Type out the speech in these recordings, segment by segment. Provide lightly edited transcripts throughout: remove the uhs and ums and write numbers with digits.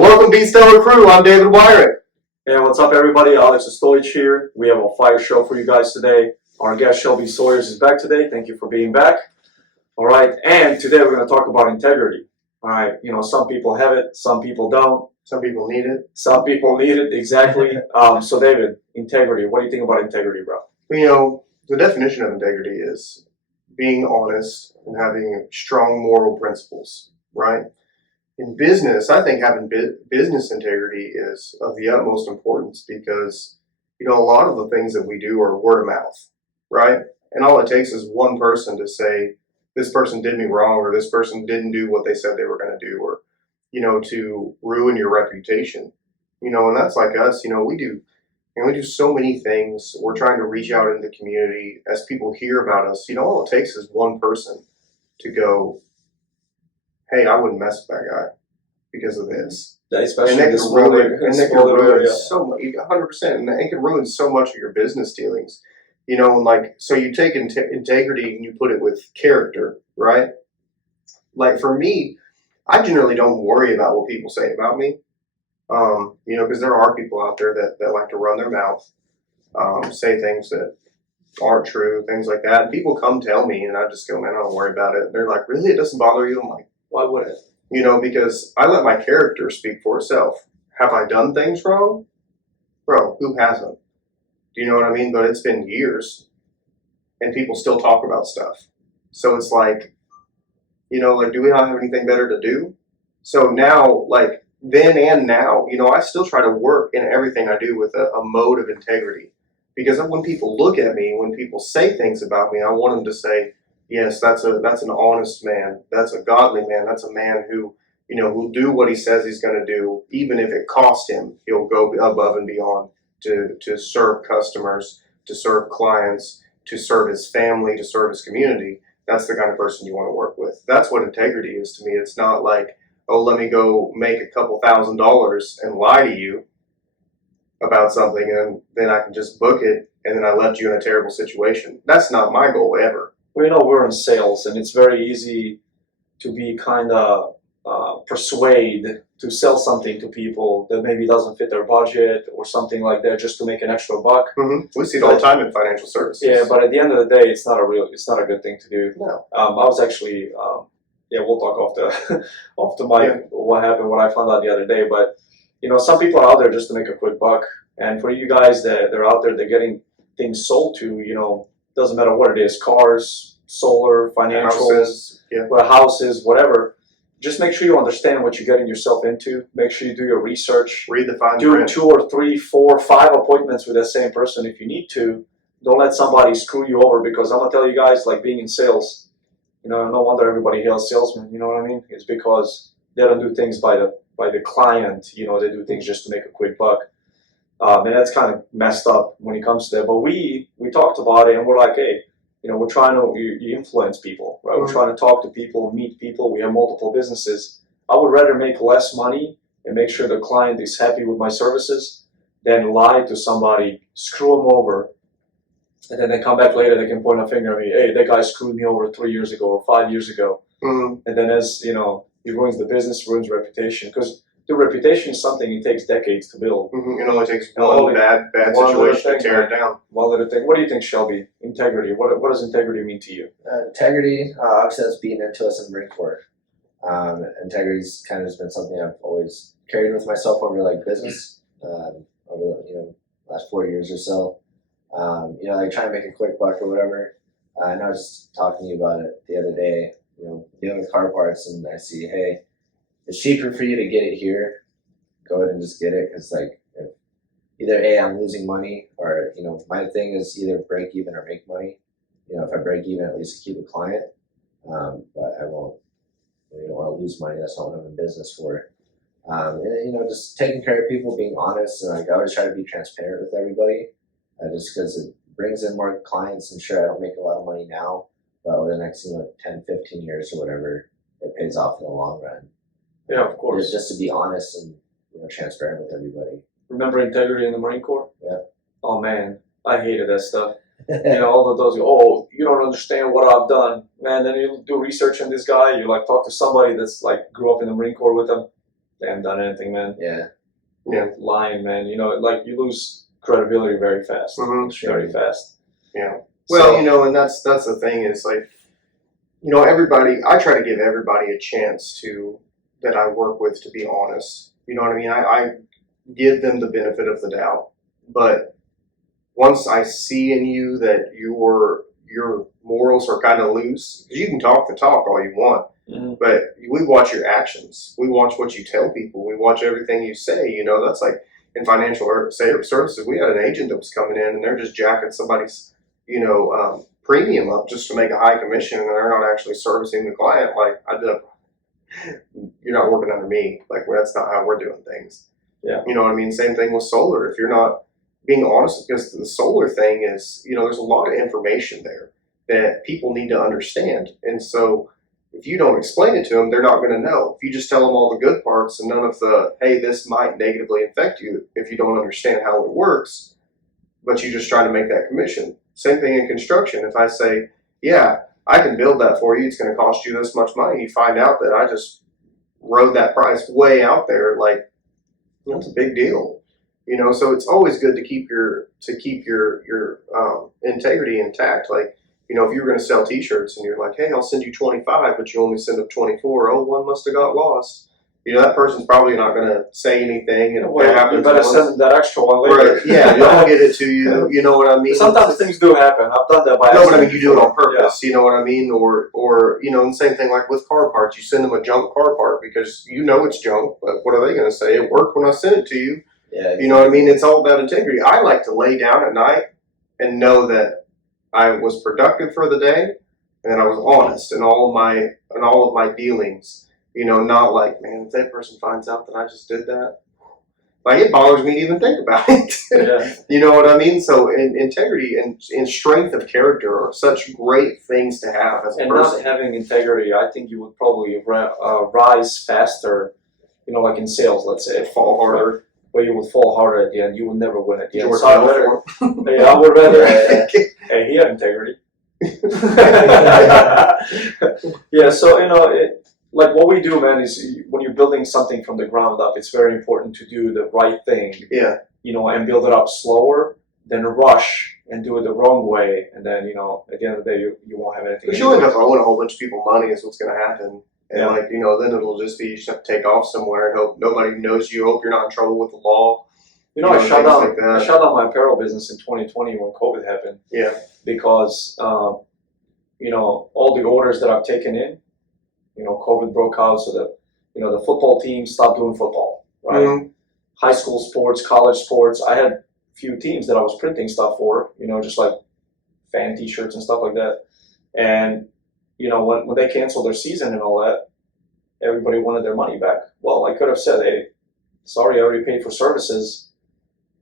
Welcome to Stellar Crew. I'm David Wyrick. Hey, what's up everybody? Aleksandar here. We have a fire show for you guys today. Our guest Shelby Salyers is back today. Thank you for being back. All right, and today we're going to talk about integrity. All right, some people have it, some people don't. Some people need it. Some people need it, exactly. So David, integrity. What do you think about integrity, bro? The definition of integrity is being honest and having strong moral principles, right? In business, I think having business integrity is of the utmost importance because, a lot of the things that we do are word of mouth, right? And all it takes is one person to say, this person did me wrong, or this person didn't do what they said they were going to do, or, to ruin your reputation. And that's like us, we do so many things. We're trying to reach out in the community. As people hear about us, all it takes is one person to go, hey, I wouldn't mess with that guy because of this. Yeah, especially and they this can ruin, and they can ruin so much, 100%, and it can ruin so much of your business dealings. So you take integrity and you put it with character, right? Like for me, I generally don't worry about what people say about me, because there are people out there that like to run their mouth, say things that aren't true, things like that. And people come tell me, and I just go, man, I don't worry about it. And they're like, really? It doesn't bother you? I'm like, why would it? Because I let my character speak for itself. Have I done things wrong? Bro, who hasn't? Do you know what I mean? But it's been years, and people still talk about stuff. So it's like, do we not have anything better to do? So now, like then and now, I still try to work in everything I do with a mode of integrity. Because when people look at me, when people say things about me, I want them to say, yes, that's an honest man. That's a godly man. That's a man who, will do what he says he's going to do, even if it costs him. He'll go above and beyond to serve customers, to serve clients, to serve his family, to serve his community. That's the kind of person you want to work with. That's what integrity is to me. It's not like, oh, let me go make a couple $1,000s and lie to you about something, and then I can just book it, and then I left you in a terrible situation. That's not my goal ever. Well, we're in sales, and it's very easy to be kind of persuade to sell something to people that maybe doesn't fit their budget or something like that, just to make an extra buck. Mm-hmm. We see it all the time in financial services. Yeah, but at the end of the day, it's not a good thing to do. No. I was actually, we'll talk off the mic what happened, what I found out the other day. But some people are out there just to make a quick buck, and for you guys that are out there, they're getting things sold to. Doesn't matter what it is, cars, solar, financials, houses, whatever. Just make sure you understand what you're getting yourself into. Make sure you do your research. Read the fine print. Do 2 or 3, 4, 5 appointments with that same person if you need to. Don't let somebody screw you over, because I'm going to tell you guys, like being in sales, no wonder everybody hails salesmen, you know what I mean? It's because they don't do things by the client, they do things just to make a quick buck. And that's kind of messed up when it comes to that. But we talked about it, and we're like, hey, we're trying to influence people, right? Mm-hmm. We're trying to talk to people, meet people. We have multiple businesses. I would rather make less money and make sure the client is happy with my services than lie to somebody, screw them over, and then they come back later, they can point a finger at me, hey, that guy screwed me over 3 years ago or 5 years ago. Mm-hmm. And then it ruins the business, ruins reputation. Because the reputation is something it takes decades to build. Mm-hmm. It only takes one bad situation to tear it down. One little thing. What do you think, Shelby? Integrity. What does integrity mean to you? Integrity, obviously that's beaten into us in the Marine Corps. Integrity's kind of just been something I've always carried with myself over business, over last 4 years or so. Trying to make a quick buck or whatever. I know I was talking to you about it the other day, dealing with car parts, and I see, hey, it's cheaper for you to get it here. Go ahead and just get it, because if either A, I'm losing money, or my thing is either break even or make money. If I break even, at least keep a client. But I won't. You don't want to lose money. That's not what I'm in business for. Just taking care of people, being honest, and I always try to be transparent with everybody, just because it brings in more clients. And sure, I don't make a lot of money now, but over the next 10, 15 years or whatever, it pays off in the long run. Yeah, of course. Just to be honest and transparent with everybody. Remember integrity in the Marine Corps? Yeah. Oh man, I hated that stuff. All of those. Oh, you don't understand what I've done, man. Then you do research on this guy. You talk to somebody that's grew up in the Marine Corps with him. they haven't done anything, man. Yeah. Yeah. Lying, man. You know, like you lose credibility very fast. Mhm. Very fast. Yeah. Well, So- you know, and that's the thing is like, you know, everybody. I try to give everybody a chance that I work with to be honest. You know what I mean? I give them the benefit of the doubt, but once I see in you that your morals are kind of loose, because you can talk the talk all you want, but we watch your actions. We watch what you tell people. We watch everything you say. You know, that's like in financial services. We had an agent that was coming in and they're just jacking somebody's, you know, premium up just to make a high commission, and they're not actually servicing the client. Like, you're not working under me. Like, that's not how we're doing things. Yeah. You know what I mean? Same thing with solar. If you're not being honest, because the solar thing is, you know, there's a lot of information there that people need to understand. And so if you don't explain it to them, they're not going to know. If you just tell them all the good parts and none of the, hey, this might negatively affect you if you don't understand how it works, but you just try to make that commission. Same thing in construction. If I say, yeah, I can build that for you, it's going to cost you this much money, you find out that I just rode that price way out there, like, that's a big deal. You know, so it's always good to keep your integrity intact. Like, you know, if you were going to sell T-shirts and you're like, hey, I'll send you 25, but you only send up 24. Oh, one must have got lost. You know, that person's probably not going to say anything. And Well, that happens you better once. send them that extra one later. Right. Yeah, they'll get it to you. You know what I mean? Sometimes things do happen. I've done that by No, but I accident mean, you do it on before. purpose. You know what I mean? Or you know, and same thing like with car parts. You send them a junk car part because you know it's junk, but what are they going to say? It worked when I sent it to you. Yeah. You know what I mean? It's all about integrity. I like to lay down at night and know that I was productive for the day and that I was honest in all of my dealings. You know, not like, man, if that person finds out that I just did that, like, it bothers me to even think about it. Yeah. You know what I mean? So integrity and strength of character are such great things to have as a And person. not having integrity, I think you would probably rise faster, you know, like in sales, let's say. Fall harder. Where you would fall harder at the end. You would never win at the end. George So I Belfort. would rather, hey, he had integrity. Yeah, so, you know, like what we do, man, is when you're building something from the ground up, it's very important to do the right thing. Yeah. You know, and build it up slower than rush and do it the wrong way. And then, you know, at the end of the day, you won't have anything. But you end up owing a whole bunch of people money is what's going to happen. And Yeah. like, you know, then it'll just be you just have to take off somewhere and hope nobody knows you, hope you're not in trouble with the law. You know, I shut things down. like that. I shut down my apparel business in 2020 when COVID happened. Yeah. Because you know, all the orders that I've taken in, you know, COVID broke out, so that, you know, the football team stopped doing football, right? Mhm. High school sports, college sports. I had a few teams that I was printing stuff for, you know, just like fan T-shirts and stuff like that. And you know, when they canceled their season and all that, everybody wanted their money back. Well, I could have said, hey, sorry, I already paid for services.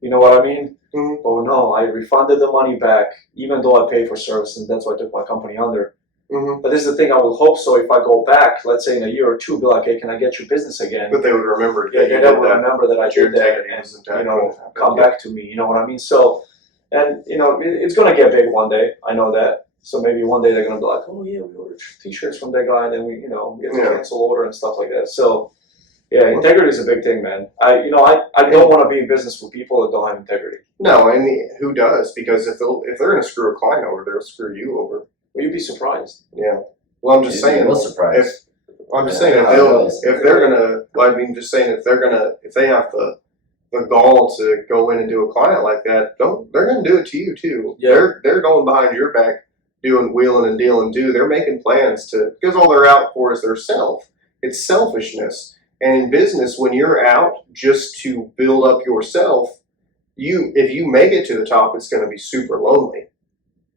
You know what I mean? Mhm. But no, I refunded the money back, even though I paid for services. That's why I took my company under. Mhm. But this is the thing, I would hope so if I go back, let's say in a year or two, be like, hey, can I get your business again? But they would remember. Yeah, you they did would that. remember that I But your did that integrity and, was intact you know, when it happened. come back to me, you know what I mean? So, and, you know, it's going to get big one day. I know that. So maybe one day they're going to be like, oh, yeah, we ordered T-shirts from that guy, and then we have to cancel order and stuff like that. So, yeah, integrity is a big thing, man. I don't want to be in business with people that don't have integrity. No, and who does? Because if they're going to screw a client over, they'll screw you over. Well, you'd be surprised. Yeah. Well, I'm just saying. No surprise. I'm just saying if they're gonna. Well, I mean, just saying if they have the gall to go in and do a client like that, they're gonna do it to you too. Yeah. They're going behind your back, doing wheeling and dealing too. They're making plans because all they're out for is their self. It's selfishness. And in business, when you're out just to build up yourself, if you make it to the top, it's going to be super lonely.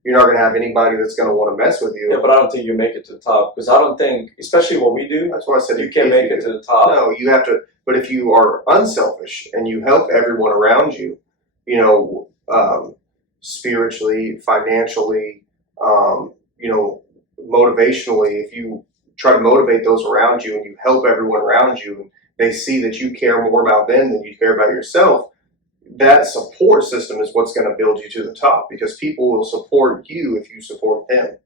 You're not going to have anybody that's going to want to mess with you. Yeah, but I don't think you make it to the top, because I don't think, especially what we do, That's why I said you can't make it to the top. No, you have to. But if you are unselfish and you help everyone around you, you know, spiritually, financially, you know, motivationally, if you try to motivate those around you and you help everyone around you, and they see that you care more about them than you care about yourself, that support system is what's going to build you to the top, because people will support you if you support them.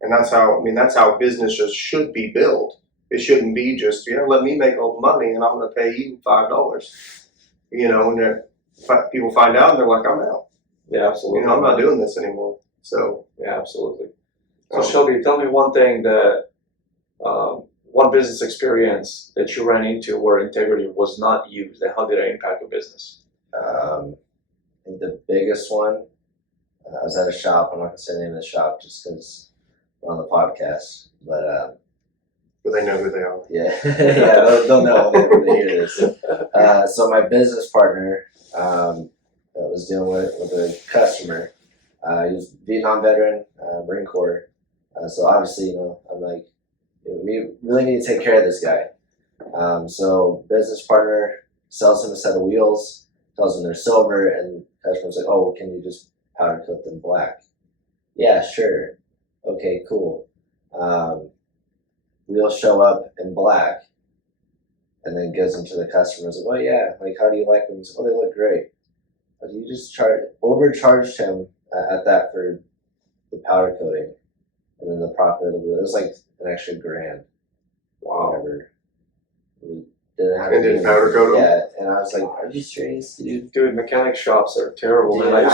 And that's how businesses should be built. It shouldn't be just, let me make all the money and I'm going to pay you $5. And people find out and they're like, I'm out. Yeah, absolutely. I'm not doing this anymore. So yeah, absolutely. So Shelby, tell me one thing that one business experience that you ran into where integrity was not used, and how did it impact your business? I think the biggest one, I was at a shop. I'm not gonna say the name of the shop just because we're on the podcast, but they know who they are. yeah, yeah, they'll know when they hear this. So my business partner that was dealing with a customer. He was Vietnam veteran, Marine Corps. So obviously, I'm like, we really need to take care of this guy. So business partner sells him a set of wheels, tells him they're silver, and customer's like, oh, can you just powder coat them black? Yeah, sure. Okay, cool. Wheels show up in black, and then gives them to the customer. He's like, oh yeah, like how do you like them? He's like, oh, they look great. But you just overcharged him at that for the powder coating, and then the profit of the wheel. It was like an extra $1,000. Wow. Whatever. We didn't powder coat them? Yeah, and I was like, are you serious, dude? Dude, mechanic shops are terrible, Dude, man.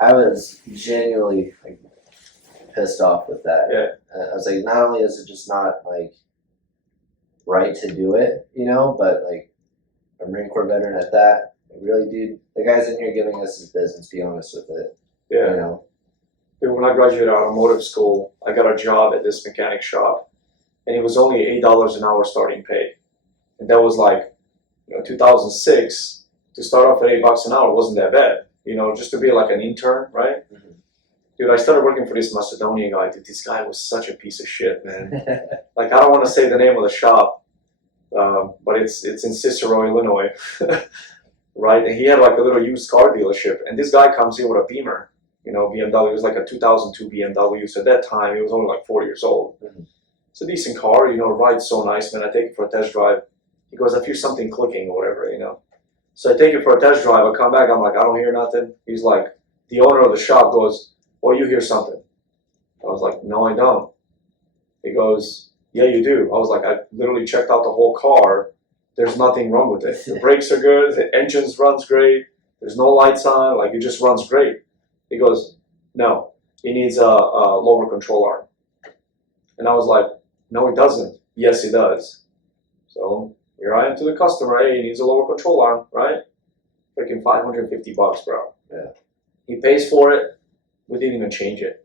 I was genuinely like pissed off with that. Yeah. I was like, not only is it just not like right to do it, but like a Marine Corps veteran at that. Really, dude, the guy's in here giving us his business. Be honest with it. Yeah. Dude, when I graduated automotive school, I got a job at this mechanic shop, and it was only $8 an hour starting pay, and that was like, 2006. To start off at $8 an hour wasn't that bad. Just to be like an intern, right? Mm-hmm. Dude, I started working for this Macedonian guy. Dude, this guy was such a piece of shit, man. Like, I don't want to say the name of the shop, but it's in Cicero, Illinois. Right, and he had like a little used car dealership, and this guy comes in with a Beamer, BMW. It was like a 2002 BMW. So at that time, he was only like 4 years old. Mm-hmm. It's a decent car, rides so nice, man. I take it for a test drive. He goes, I feel something clicking or whatever, So I take it for a test drive. I come back, I'm like, I don't hear nothing. He's like, the owner of the shop goes, oh, you hear something? I was like, no, I don't. He goes, yeah, you do. I was like, I literally checked out the whole car. There's nothing wrong with it. The brakes are good. The engine runs great. There's no lights on. Like, it just runs great. He goes, no, it needs a lower control arm. And I was like, no, it doesn't. Yes, it does. So here I am to the customer. Hey, it needs a lower control arm, right? Freaking $550, bro. Yeah. He pays for it. We didn't even change it.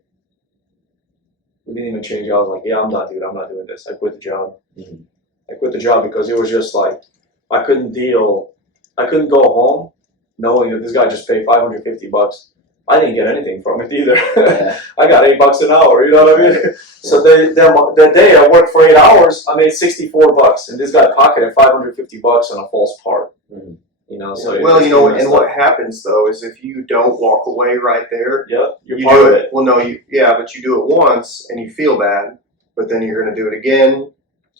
I was like, yeah, I'm done, dude. I'm not doing this. I quit the job. Mm-hmm. I quit the job because it was just like, I couldn't go home knowing that this guy just paid $550. I didn't get anything from it either. Yeah. I got $8 an hour, you know what I mean? Yeah. So that day I worked for 8 hours, I made $64, and this guy pocketed $550 on a false part. Mm-hmm. So and what happens though is if you don't walk away right there, you're part of it. Well, no, but you do it once and you feel bad, but then you're going to do it again.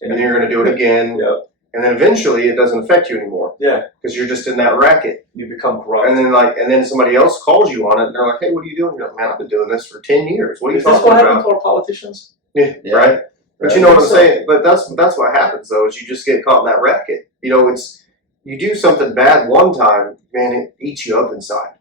And then you're going to do it again. Yep. And then eventually it doesn't affect you anymore. Yeah. Because you're just in that racket. You become corrupt. And then somebody else calls you on it and they're like, hey, what are you doing? You're like, man, I've been doing this for 10 years. What are you talking about? Is this what happened to our politicians? Yeah. Right? But you know what I'm saying? But that's what happens though, is you just get caught in that racket. You do something bad one time, man, it eats you up inside.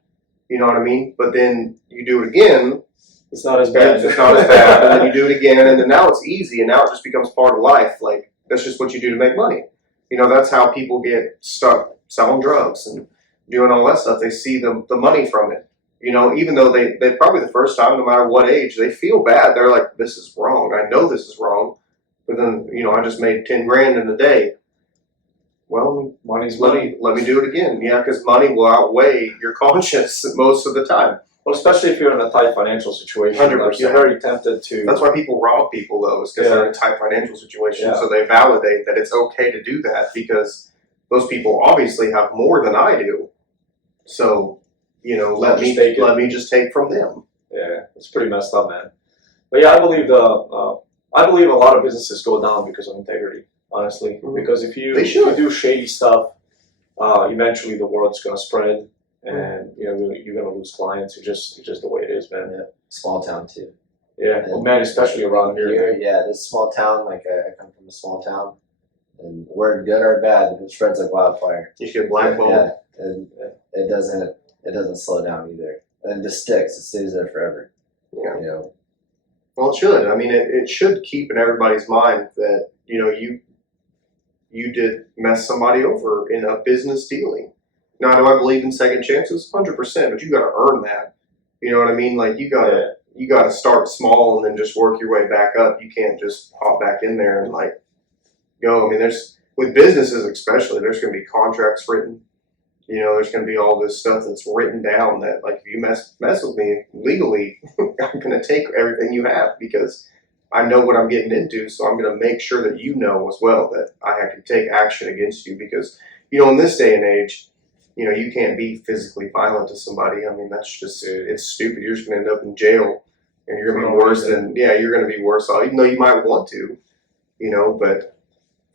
You know what I mean? But then you do it again. It's not as bad. It's not as bad. And then you do it again, and then now it's easy, and now it just becomes part of life. Like, that's just what you do to make money. That's how people get stuck selling drugs and doing all that stuff. They see the money from it. Even though they probably the first time, no matter what age, they feel bad. They're like, this is wrong. I know this is wrong. But then, I just made $10,000 in a day. Well, money's money. Let me do it again. Yeah, because money will outweigh your conscience most of the time. Well, especially if you're in a tight financial situation. 100%. Like, you're very tempted to. That's why people rob people, though, is because they're in a tight financial situation. Yeah. So they validate that it's okay to do that because those people obviously have more than I do. So, let me just take from them. Yeah, it's pretty messed up, man. But yeah, I believe a lot of businesses go down because of integrity. Honestly, mm-hmm. Because if you do shady stuff, eventually the word's gonna spread, and you're gonna lose clients. It's just the way it is, man. Yeah. Small town too. Yeah, well, man, especially around here. Yeah, this small town, like I come from a small town, and word good or bad, it spreads like wildfire. You get blackballed. Yeah, and it doesn't slow down either, and it just sticks. It stays there forever. Yeah. You know. Well, it should. I mean, it should keep in everybody's mind that, you know, you did mess somebody over in a business dealing. Now, do I believe in second chances? 100%, but you got to earn that. You know what I mean? Like, you got to start small and then just work your way back up. You can't just hop back in there and, like, go. I mean, with businesses especially, there's going to be contracts written. You know, there's going to be all this stuff that's written down that, like, if you mess with me legally, I'm going to take everything you have because I know what I'm getting into. So I'm going to make sure that you know as well that I have to take action against you because, you know, in this day and age, you know, you can't be physically violent to somebody. I mean, that's just, it's stupid. You're just going to end up in jail and you're going to be worse than, you're going to be worse off, even though you might want to, you know, but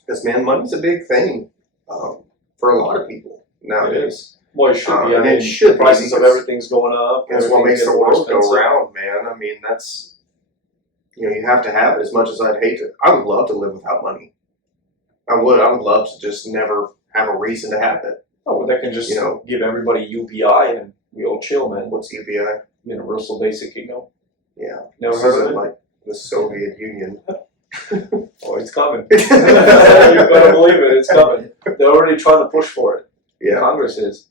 because, man, money's a big thing for a lot of people nowadays. Well, it should be. And it should be. Prices of everything's going up. That's what makes the world go round, man. I mean, that's, you know, you have to have it as much as I'd hate to. I would love to live without money. I would love to just never have a reason to have it. Oh, well, that can just, give everybody UBI and we all chill, man. What's UBI? Universal Basic Income. Yeah. Never heard of it? Like the Soviet Union. Oh, it's coming. You better believe it. It's coming. They're already trying to push for it. Yeah. Congress is.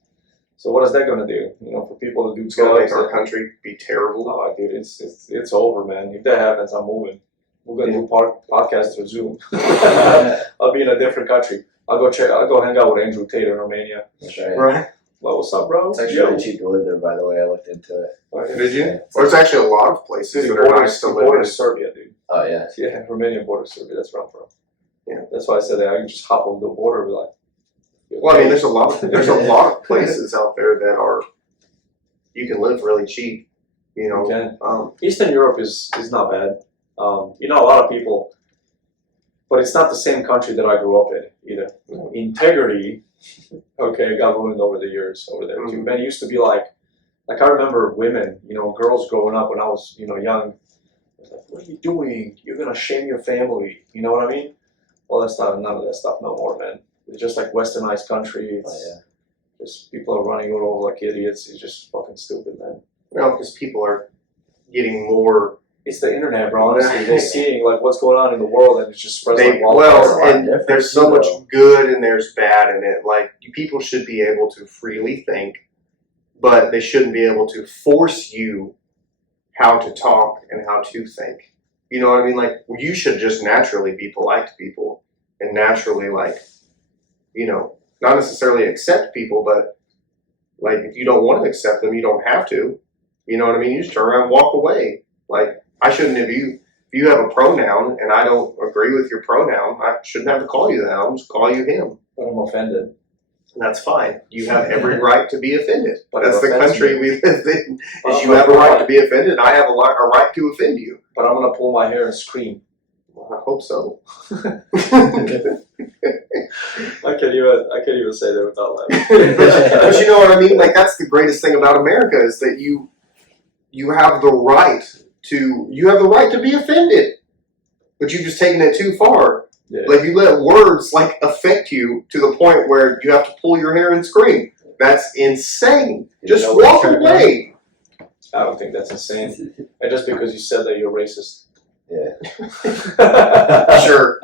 So what is that going to do? You know, for people to do it's going to make our country be terrible. Oh, dude, it's over, man. If that happens, I'm moving. We're going to do podcast through Zoom. I'll be in a different country. I'll go hang out with Andrew Tate in Romania. That's right. Right. Well, what's up, bro? It's actually really cheap to live there, by the way. I looked into it. Did you? There's actually a lot of places that are nice to live in. Border Serbia, dude. Oh, yeah. Yeah, Romania border Serbia. That's where I'm from. Yeah. That's why I said that I can just hop over the border and be like. Well, I mean, there's a lot of places out there that you can live really cheap. You know, Eastern Europe is not bad. You know, a lot of people, but it's not the same country that I grew up in either. Integrity, got ruined over the years over there too. Man, it used to be like I remember women, you know, girls growing up when I was, you know, young. Like, what are you doing? You're gonna shame your family. You know what I mean? Well, that's not none of that stuff no more, man. It's just like westernized country. It's just people are running all over like idiots. It's just fucking stupid, man. Well, because people are getting more. It's the internet, bro. Honestly, they're seeing like what's going on in the world, and it just spreads like wildfire. Well, and there's so much good and there's bad in it. Like people should be able to freely think, but they shouldn't be able to force you how to talk and how to think. You know what I mean? Like you should just naturally be polite to people and naturally, like, you know, not necessarily accept people, but like if you don't want to accept them, you don't have to. You know what I mean? You just turn around and walk away. Like I shouldn't have if you have a pronoun and I don't agree with your pronoun, I shouldn't have to call you that. I'll just call you him. But I'm offended. And that's fine. You have every right to be offended. But that's the country we live in. Is you have a right to be offended, and I have a right to offend you. But I'm gonna pull my hair and scream. Well, I hope so. I can't even say that without laughing. But you know what I mean? Like that's the greatest thing about America is that you have the right to be offended, but you've just taken it too far. Yeah. Like you let words like affect you to the point where you have to pull your hair and scream. That's insane. Just walk away. I don't think that's insane. And just because you said that you're racist. Yeah. Sure.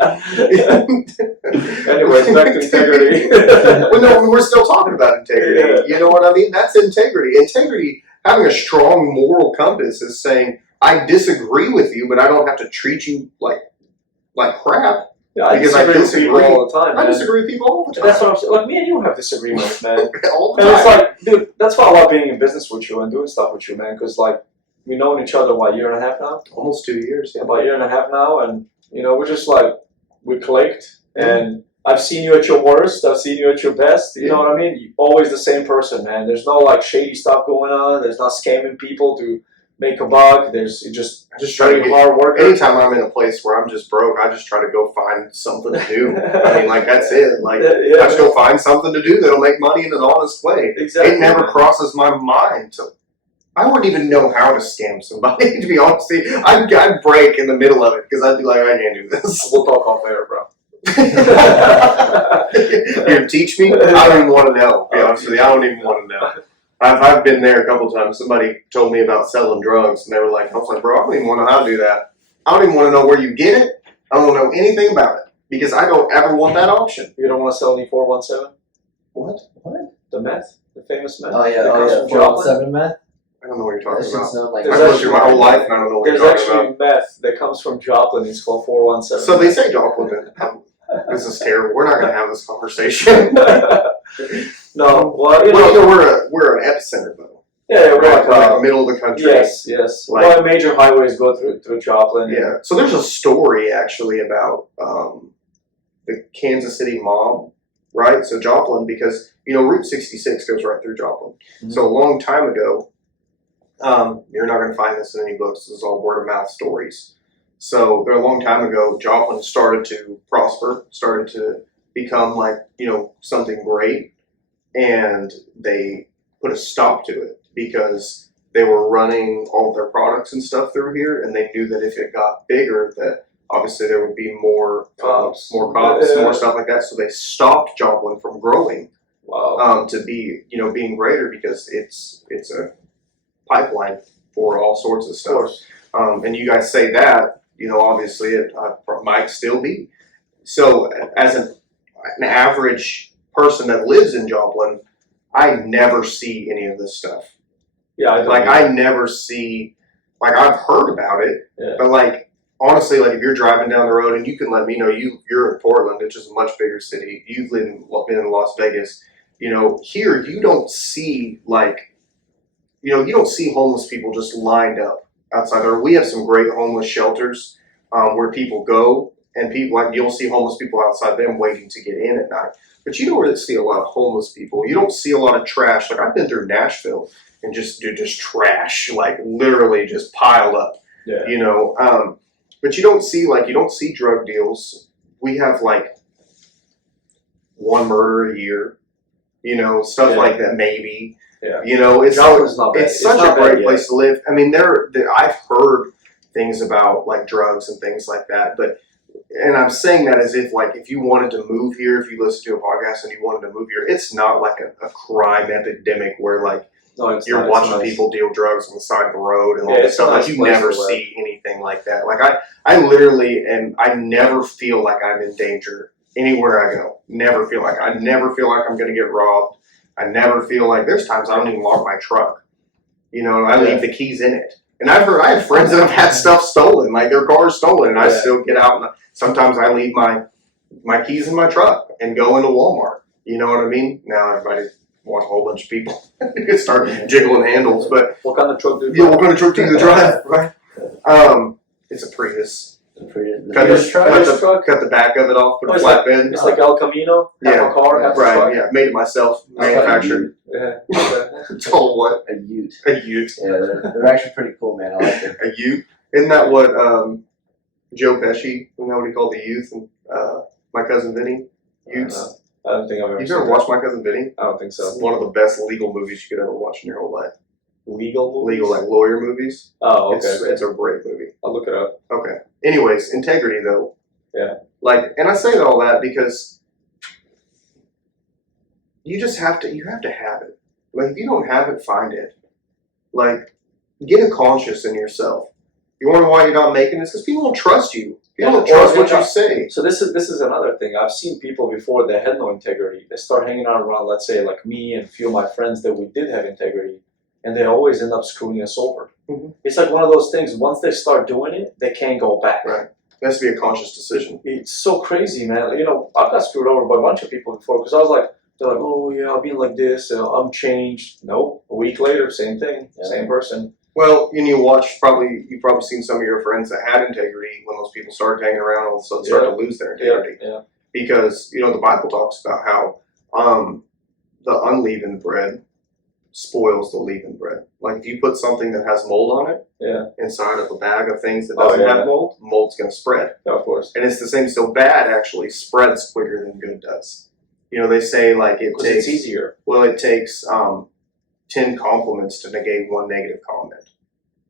Anyways, back to integrity. Well, no, we're still talking about integrity. Yeah. You know what I mean? That's integrity. Integrity, having a strong moral compass, is saying I disagree with you, but I don't have to treat you like crap. Yeah, I disagree with people all the time, man. I disagree with people all the time. That's what I'm saying. Like, me and you have disagreements, man. All the And it's time. like, dude, that's why I love being in business with you and doing stuff with you, man. Because, like, we've known each other, what, a year and a half now? Almost 2 years. Yeah. About a year and a half now. And, you know, we're just like, we clicked. And I've seen you at your worst. I've seen you at your best. You know what I mean? You're always the same person, man. There's no, like, shady stuff going on. There's not scamming people to make a buck. There's just try to be hard work. Anytime I'm in a place where I'm just broke, I just try to go find something to do. I mean, like that's it. Like I just go find something to do that'll make money in an honest way. Exactly. It never crosses my mind to. I wouldn't even know how to scam somebody, to be honest. I'd break in the middle of it because I'd be like, I can't do this. We'll talk off air, bro. Here, teach me? I don't even want to know, to be honest with you. I don't even want to know. I've been there a couple times. Somebody told me about selling drugs, and they were like, I was like, bro, I don't even want to know how to do that. I don't even want to know where you get it. I don't want to know anything about it because I don't ever want that option. You don't want to sell any 417? What? The meth? The famous meth? Oh yeah, that comes from Joplin? 417 meth. I don't know what you're That talking shit's about. not like I've lived through my whole life, and I don't know what There's you're talking actually meth that comes from Joplin. It's called 417. about. So they say Joplin. This is terrible. We're not going to have this conversation. No, well, you Well, know, we're an epicenter, though. yeah, we're Right, like, like middle of the country. yes. Like- Well, major highways go through Joplin. Yeah. So there's a story actually about the Kansas City mob, right? So Joplin, because Route 66 goes right through Joplin. Mhm. So a long time ago, you're not going to find this in any books. This is all word of mouth stories. So a long time ago, Joplin started to prosper, started to become like something great, and they put a stop to it because they were running all of their products and stuff through here, and they knew that if it got bigger, that obviously there would be more cops, more stuff like that. So they stopped Joplin from growing Wow. to be being greater because it's a pipeline for all sorts of Of stuff. course. And you guys say that obviously it might still be. So as an average person that lives in Joplin, I never see any of this stuff. Yeah, I don't Like know. I never see, like I've heard about it, Yeah. but like honestly, like if you're driving down the road and you can let me know you're in Portland, which is a much bigger city. You've been in Las Vegas. Here you don't see you don't see homeless people just lined up outside there. We have some great homeless shelters where people go, and people you'll see homeless people outside them waiting to get in at night. But you don't really see a lot of homeless people. You don't see a lot of trash. Like I've been through Nashville and just trash, like literally just piled up. Yeah. But you don't see drug deals. We have like one murder a year, stuff Yeah. like that maybe. Yeah. It's Joplin's not bad. it's such not a great bad place to live. I mean, I've heard things about like drugs and things like that, and I'm saying that as if you wanted to move here, if you listen to a podcast and you wanted to move here, it's not like a crime epidemic where No, it's you're not. watching It's nice. people deal drugs on the side of the road and all Yeah, this it's a stuff. nice You place never to live. see anything like that. Like I literally, and I never feel like I'm in danger anywhere I go. I never feel like I'm going to get robbed. I never feel like there's times I don't even lock my truck. I leave the keys in it. And I have friends that have had stuff stolen, like their car's stolen, and I still get out. And sometimes I leave my keys in my truck and go into Walmart. You know what I mean? Now everybody wants a whole bunch of people start jiggling handles, but What kind of truck do you yeah, what kind of truck do you drive? Right? It's a Prius. Cut the back of it off, put Oh, a it's flatbed. It's like El Camino. Half Yeah, a car, half a right. truck. Yeah, made it myself, manufactured. Yeah. It's all what? A Ute. A Ute. Yeah, they're actually pretty cool, man. I like them. A Ute. Isn't that what Joe Pesci? Isn't that what he called the youth? And My Cousin Vinny. Utes. I don't think I've ever You've seen ever that. watched My Cousin Vinny? I don't think so. It's one of the best legal movies you could ever watch in your whole life. Legal movies? Legal, like lawyer movies. Oh, okay. It's a great movie. I'll look it up. Okay. Anyways, integrity though. Yeah. And I say all that because you have to have it. Like if you don't have it, find it. Like get a conscience in yourself. You wonder why you're not making this? Because people don't trust you. People don't trust what you say. So this is another thing. I've seen people before that had no integrity. They start hanging out around, let's say, like me and a few of my friends that we did have integrity, and they always end up screwing us over. Mm-hmm. It's like one of those things. Once they start doing it, they can't go back. Right. It has to be a conscious decision. It's so crazy, man. I've got screwed over by a bunch of people before because I was like, they're like, oh yeah, I've been like this, I'm changed. Nope. A week later, same thing, same person. Well, and you've probably seen some of your friends that had integrity when those people started hanging around, all of a sudden start to lose their integrity. Yeah. Because the Bible talks about how the unleavened bread spoils the leavened bread. Like if you put something that has mold on it inside of a bag of things that doesn't have mold, mold's going to spread. Yeah, of course. And it's the same. So bad actually spreads quicker than good does. They say like it takes. It's easier. Well, it takes 10 compliments to negate one negative comment.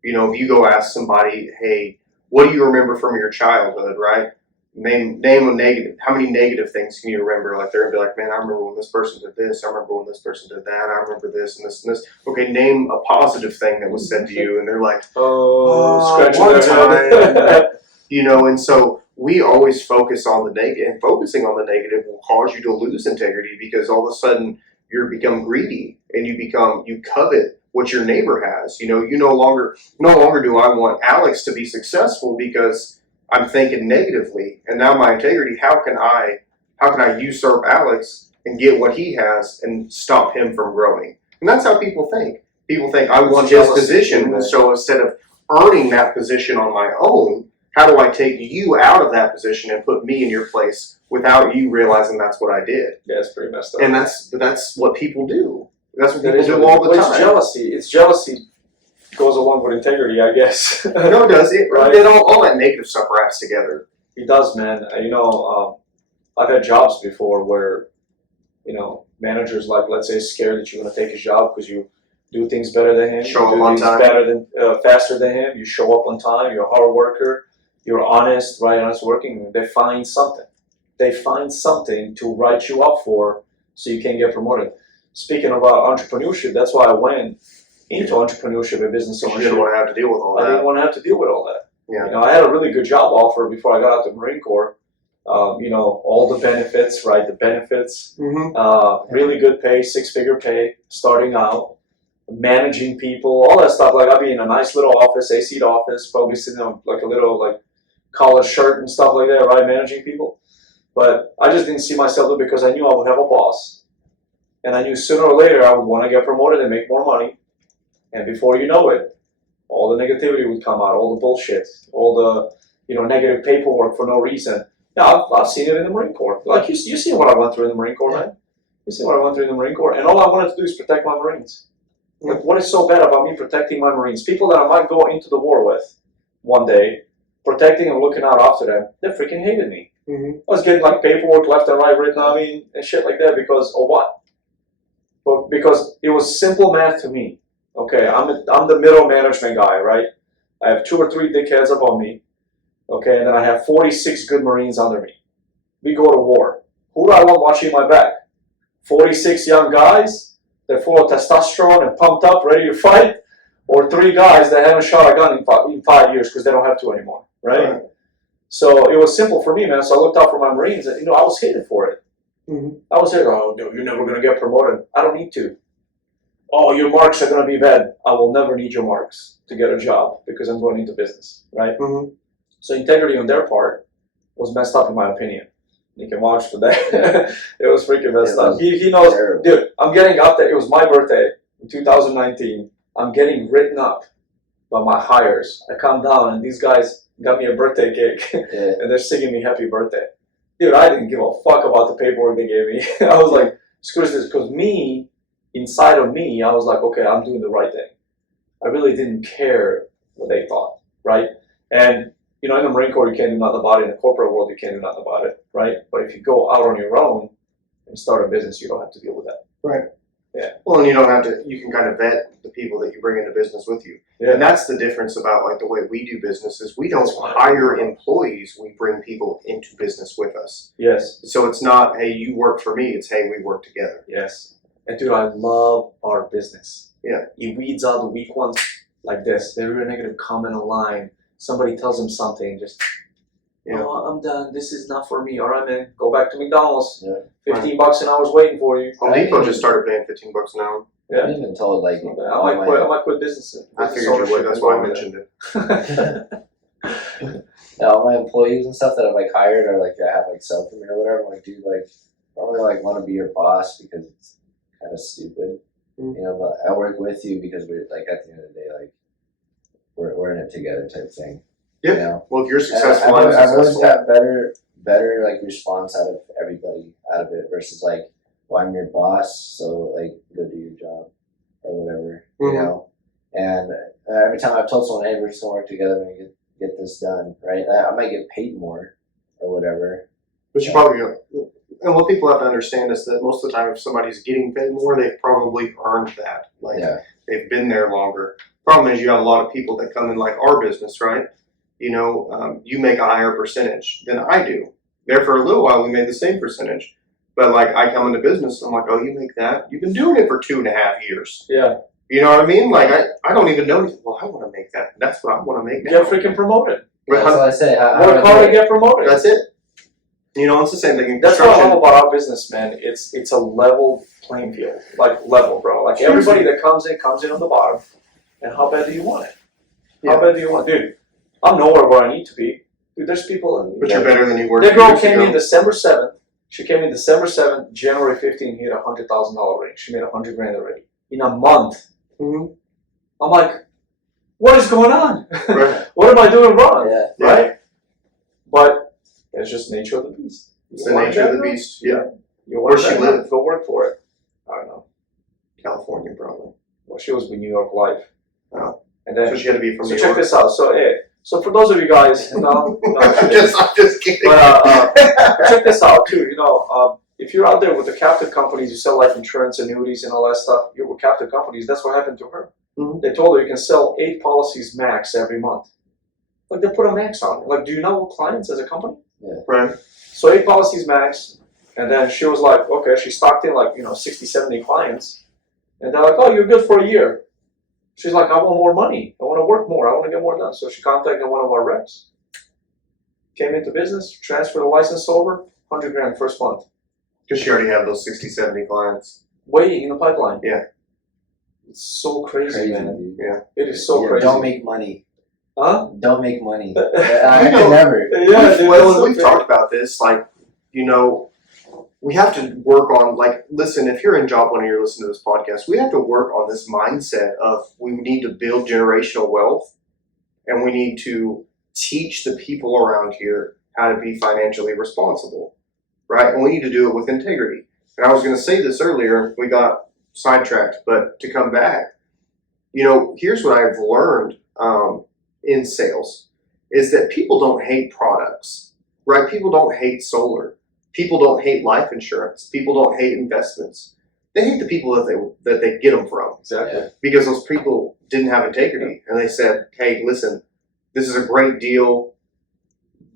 You know, if you go ask somebody, hey, what do you remember from your childhood, right? Name a negative. How many negative things can you remember? Like they're gonna be like, man, I remember when this person did this. I remember when this person did that. I remember this and this and this. Okay, name a positive thing that was said to you, and they're like, scratching one their time. You know, and so we always focus on the negative, and focusing on the negative will cause you to lose integrity because all of a sudden you become greedy and you covet what your neighbor has. You know, you no longer do I want Alex to be successful because I'm thinking negatively, and now my integrity. How can I usurp Alex and get what he has and stop him from growing? And that's how people think. People think I want his position, so instead of earning that position on my own, how do I take you out of that position and put me in your place without you realizing that's what I did? Yeah, it's pretty messed up. And that's what people do. That's what people do all the time. It's jealousy. It's jealousy goes along with integrity, I guess. No, it does. Right? All that negative stuff wraps together. It does, man. You know, I've had jobs before where, you know, managers like, let's say, scared that you're going to take his job because you do things better than him. Show you up do on things time. better than faster than him. You show up on time. You're a hard worker. You're honest, right? Honest working. They find something. They find something to write you up for so you can't get promoted. Speaking about entrepreneurship, that's why I went into entrepreneurship and business You ownership. didn't want to have to deal with all I that. didn't want to have to deal with all that. Yeah. You know, I had a really good job offer before I got out of the Marine Corps. You know, all the benefits, right? The benefits, really good pay, 6-figure pay, starting out, managing people, all that stuff. Like I'd be in a nice little office, AC office, probably sitting on like a little like collar shirt and stuff like that, right? Managing people. But I just didn't see myself there because I knew I would have a boss, and I knew sooner or later I would want to get promoted and make more money. And before you know it, all the negativity would come out, all the bullshit, all the, you know, negative paperwork for no reason. Yeah, I've seen it in the Marine Corps. Like you seen what I went through in the Marine Corps, man. You seen what I went through in the Marine Corps, and all I wanted to do is protect my Marines. Like, what is so bad about me protecting my Marines? People that I might go into the war with one day, protecting and looking out after them, they freaking hated me. I was getting like paperwork left and right written on me and shit like that because of what? But because it was simple math to me. Okay, I'm the middle management guy, right? I have 2 or 3 dickheads above me. Okay, and then I have 46 good Marines under me. We go to war. Who do I want watching my back? 46 young guys? They're full of testosterone and pumped up, ready to fight? Or 3 guys that haven't shot a gun in 5 years because they don't have to anymore, right? So it was simple for me, man. So I looked out for my Marines, and, you know, I was hated for it. I was hated, oh, no, you're never going to get promoted. I don't need to. Oh, your marks are going to be bad. I will never need your marks to get a job because I'm going into business, right? So integrity on their part was messed up, in my opinion. You can vouch for that. It was freaking messed up. He knows, terrible. Dude, I'm getting up there. It was my birthday in 2019. I'm getting written up by my hires. I come down and these guys got me a birthday cake and they're singing me happy birthday. Dude, I didn't give a fuck about the paperwork they gave me. I was like, screw this, because me, inside of me, I was like, okay, I'm doing the right thing. I really didn't care what they thought, right? And, you know, in the Marine Corps, you can't do nothing about it. In the corporate world, you can't do nothing about it, right? But if you go out on your own and start a business, you don't have to deal with that. Right. Yeah. Well, and you don't have to, you can kind of vet the people that you bring into business with you. Yeah. And that's the difference about like the way we do business is we don't hire employees, we bring people into business with us. Yes. So it's not, hey, you work for me, it's, hey, we work together. Yes. And dude, I love our business. Yeah. It weeds out the weak ones like this. They read a negative comment online. Somebody tells them something, just, oh, I'm done. This is not for me. All right, man. Go back to McDonald's. Yeah. $15 an hour is waiting for you. Home Depot just started paying $15 an hour. I didn't even told like I might quit business. I figured you would. That's why I mentioned it. Yeah, all my employees and stuff that I've like hired or like I have like sell for me or whatever. I'm like, dude, like I don't really like want to be your boss because it's kind of stupid, you know. But I work with you because we're like at the end of the day, like we're in it together type thing. Yeah. You know? Well, if you're successful, I've I'm always successful. got better like response out of everybody out of it versus like, well, I'm your boss, so like go do your job or whatever, you know. And every time I've told someone, hey, we're just gonna work together and get this done, right? I might get paid more or whatever. But you probably And what people have to understand is that most of the time, if somebody's getting paid more, they've probably earned that. Like they've been there longer. Problem is, you have a lot of people that come in like our business, right? You know, you make a higher percentage than I do. There for a little while, we made the same percentage. But like, I come into business, I'm like, oh, you make that? You've been doing it for 2.5 years. Yeah. You know what I mean? Like, I don't even know. Well, I want to make that. That's what I want to make now. Get freaking promoted. That's what I say. Work hard to get promoted. That's it. You know, it's the same thing in That's what I construction. love about our business, man. It's a level playing field. Like, level, bro. Like, everybody that comes in on the bottom. And how bad do you want it? How bad do you want it? Dude, I'm nowhere where I need to be. Dude, there's people. But you're better than you were. The girl came in December 7th. She came in December 7th. January 15th, hit $100,000 range. She made $100,000 already in a month. Mm-hmm. I'm like, what is going on? Right. What am I doing wrong? Yeah. Right? But it's just nature of the beast. It's the nature of the beast. Yeah. You Where want she that? live? Go work for it. I don't know. California, probably. Well, she was with New York Life. Oh. And then, So she had to be from so New check York. this out. So for those of you guys, no, I'm just kidding. But check this out too. You know, if you're out there with the captive companies, you sell life insurance, annuities, and all that stuff. You're with captive companies. That's what happened to her. Mhm. They told her you can sell 8 policies max every month. Like, they put a max on it. Like, do you know what clients as a company? Right. So 8 policies max, and then she was like, okay, she stocked in like 60, 70 clients, and they're like, oh, you're good for a year. She's like, I want more money. I want to work more. I want to get more done. So she contacted one of our reps, came into business, transferred the license over, $100,000 first month. Because she already had those 60, 70 clients. Waiting in the pipeline. Yeah. It's so crazy, man. dude. Yeah. It is so crazy. Don't make money. Huh? Don't make money. You I know- could never. Yeah, dude, Well, it's so and we've crazy. talked about this. Like, you know, we have to work on, like, listen, if you're in job one and you're listening to this podcast, we have to work on this mindset of we need to build generational wealth and we need to teach the people around here how to be financially responsible, right? And we need to do it with integrity. And I was going to say this earlier, we got sidetracked, but to come back, you know, here's what I've learned in sales is that people don't hate products, right? People don't hate solar. People don't hate life insurance. People don't hate investments. They hate the people that they get them from. Exactly. Because those people didn't have integrity. And they said, hey, listen, this is a great deal,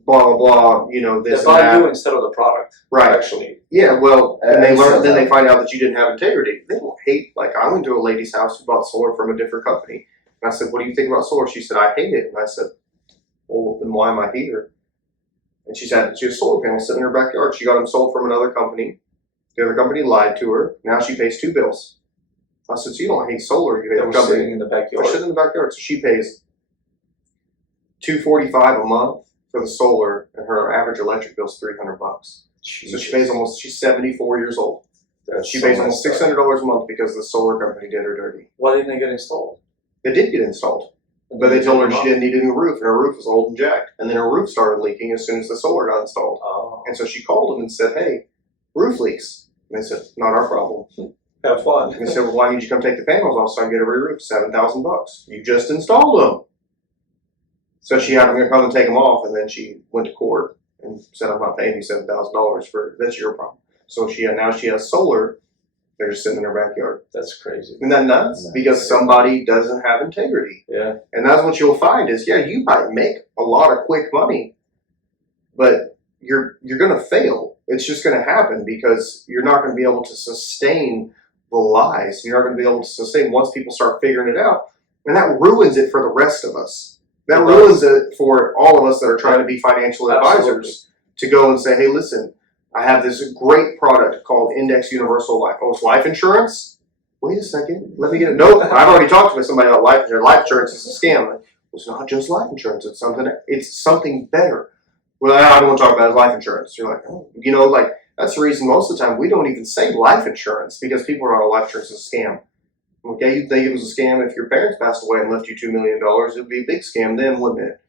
blah, blah, blah, you know, this They and buy that. you instead of the product. Right. Actually. Yeah, well, and they learn. So Then they find out that you didn't have integrity. They don't hate. Like, I went to a lady's house who bought solar from a different company, and I said, "What do you think about solar?" She said, "I hate it." And I said, "Well, then why am I here?" And she had solar panels sitting in her backyard. She got them sold from another company. The other company lied to her. Now she pays 2 bills. I said, "So you don't hate solar? You hate They the were company." sitting in the They're backyard. sitting in the backyard, so she pays $245 a month for the solar, and her average electric bill is $300. So she pays almost. She's 74 years old. That's She so pays almost messed up. $600 a month because the solar company did her dirty. Why didn't they get installed? They did get installed, but they told her she didn't need a new roof, and her roof was old and jacked. And then her roof started leaking as soon as the solar got installed. Oh. And so she called them and said, "Hey, roof leaks." And they said, "Not our problem." Have fun. And they said, "Well, why didn't you come take the panels off so I can get a re-roof? $7,000. You just installed them." So she had them to come and take them off, and then she went to court and said, "I'm not paying you $7,000 for that's your problem." So now she has solar. They're just sitting in her backyard. That's crazy. Isn't that nuts? Because somebody doesn't have integrity. Yeah. And that's what you'll find is, yeah, you might make a lot of quick money, but you're going to fail. It's just going to happen because you're not going to be able to sustain the lies. You're not going to be able to sustain once people start figuring it out. And that ruins it for the rest of us. That It ruins it for all of us that are trying to be financial Absolutely. advisors to go and say, hey, listen, I have this great product called Index Universal Life. Oh, it's life insurance? Wait a second. Let me get it. Nope. I've already talked to somebody about life insurance. Life insurance is a scam. It's not just life insurance. It's something better. Well, I don't want to talk about life insurance. You're like, oh, you know, like that's the reason most of the time we don't even say life insurance because people are, life insurance is a scam. Okay, you think it was a scam if your parents passed away and left you $2 million. It would be a big scam then, wouldn't it?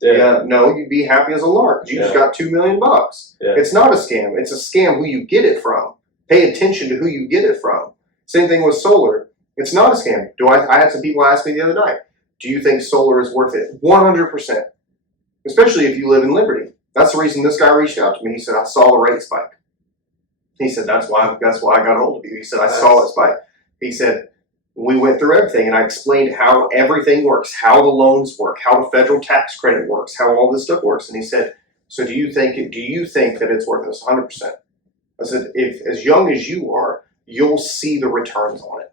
Yeah. No, you'd be happy as a lark. You just got $2 million. Yeah. It's not a scam. It's a scam who you get it from. Pay attention to who you get it from. Same thing with solar. It's not a scam. I had some people ask me the other night, do you think solar is worth it? 100%. Especially if you live in Liberty. That's the reason this guy reached out to me. He said, I saw the rate spike. He said, that's why I got hold of you. He said, I saw his bike. He said, we went through everything, and I explained how everything works, how the loans work, how the federal tax credit works, how all this stuff works. And he said, so do you think that it's worth us 100%? I said, if as young as you are, you'll see the returns on it.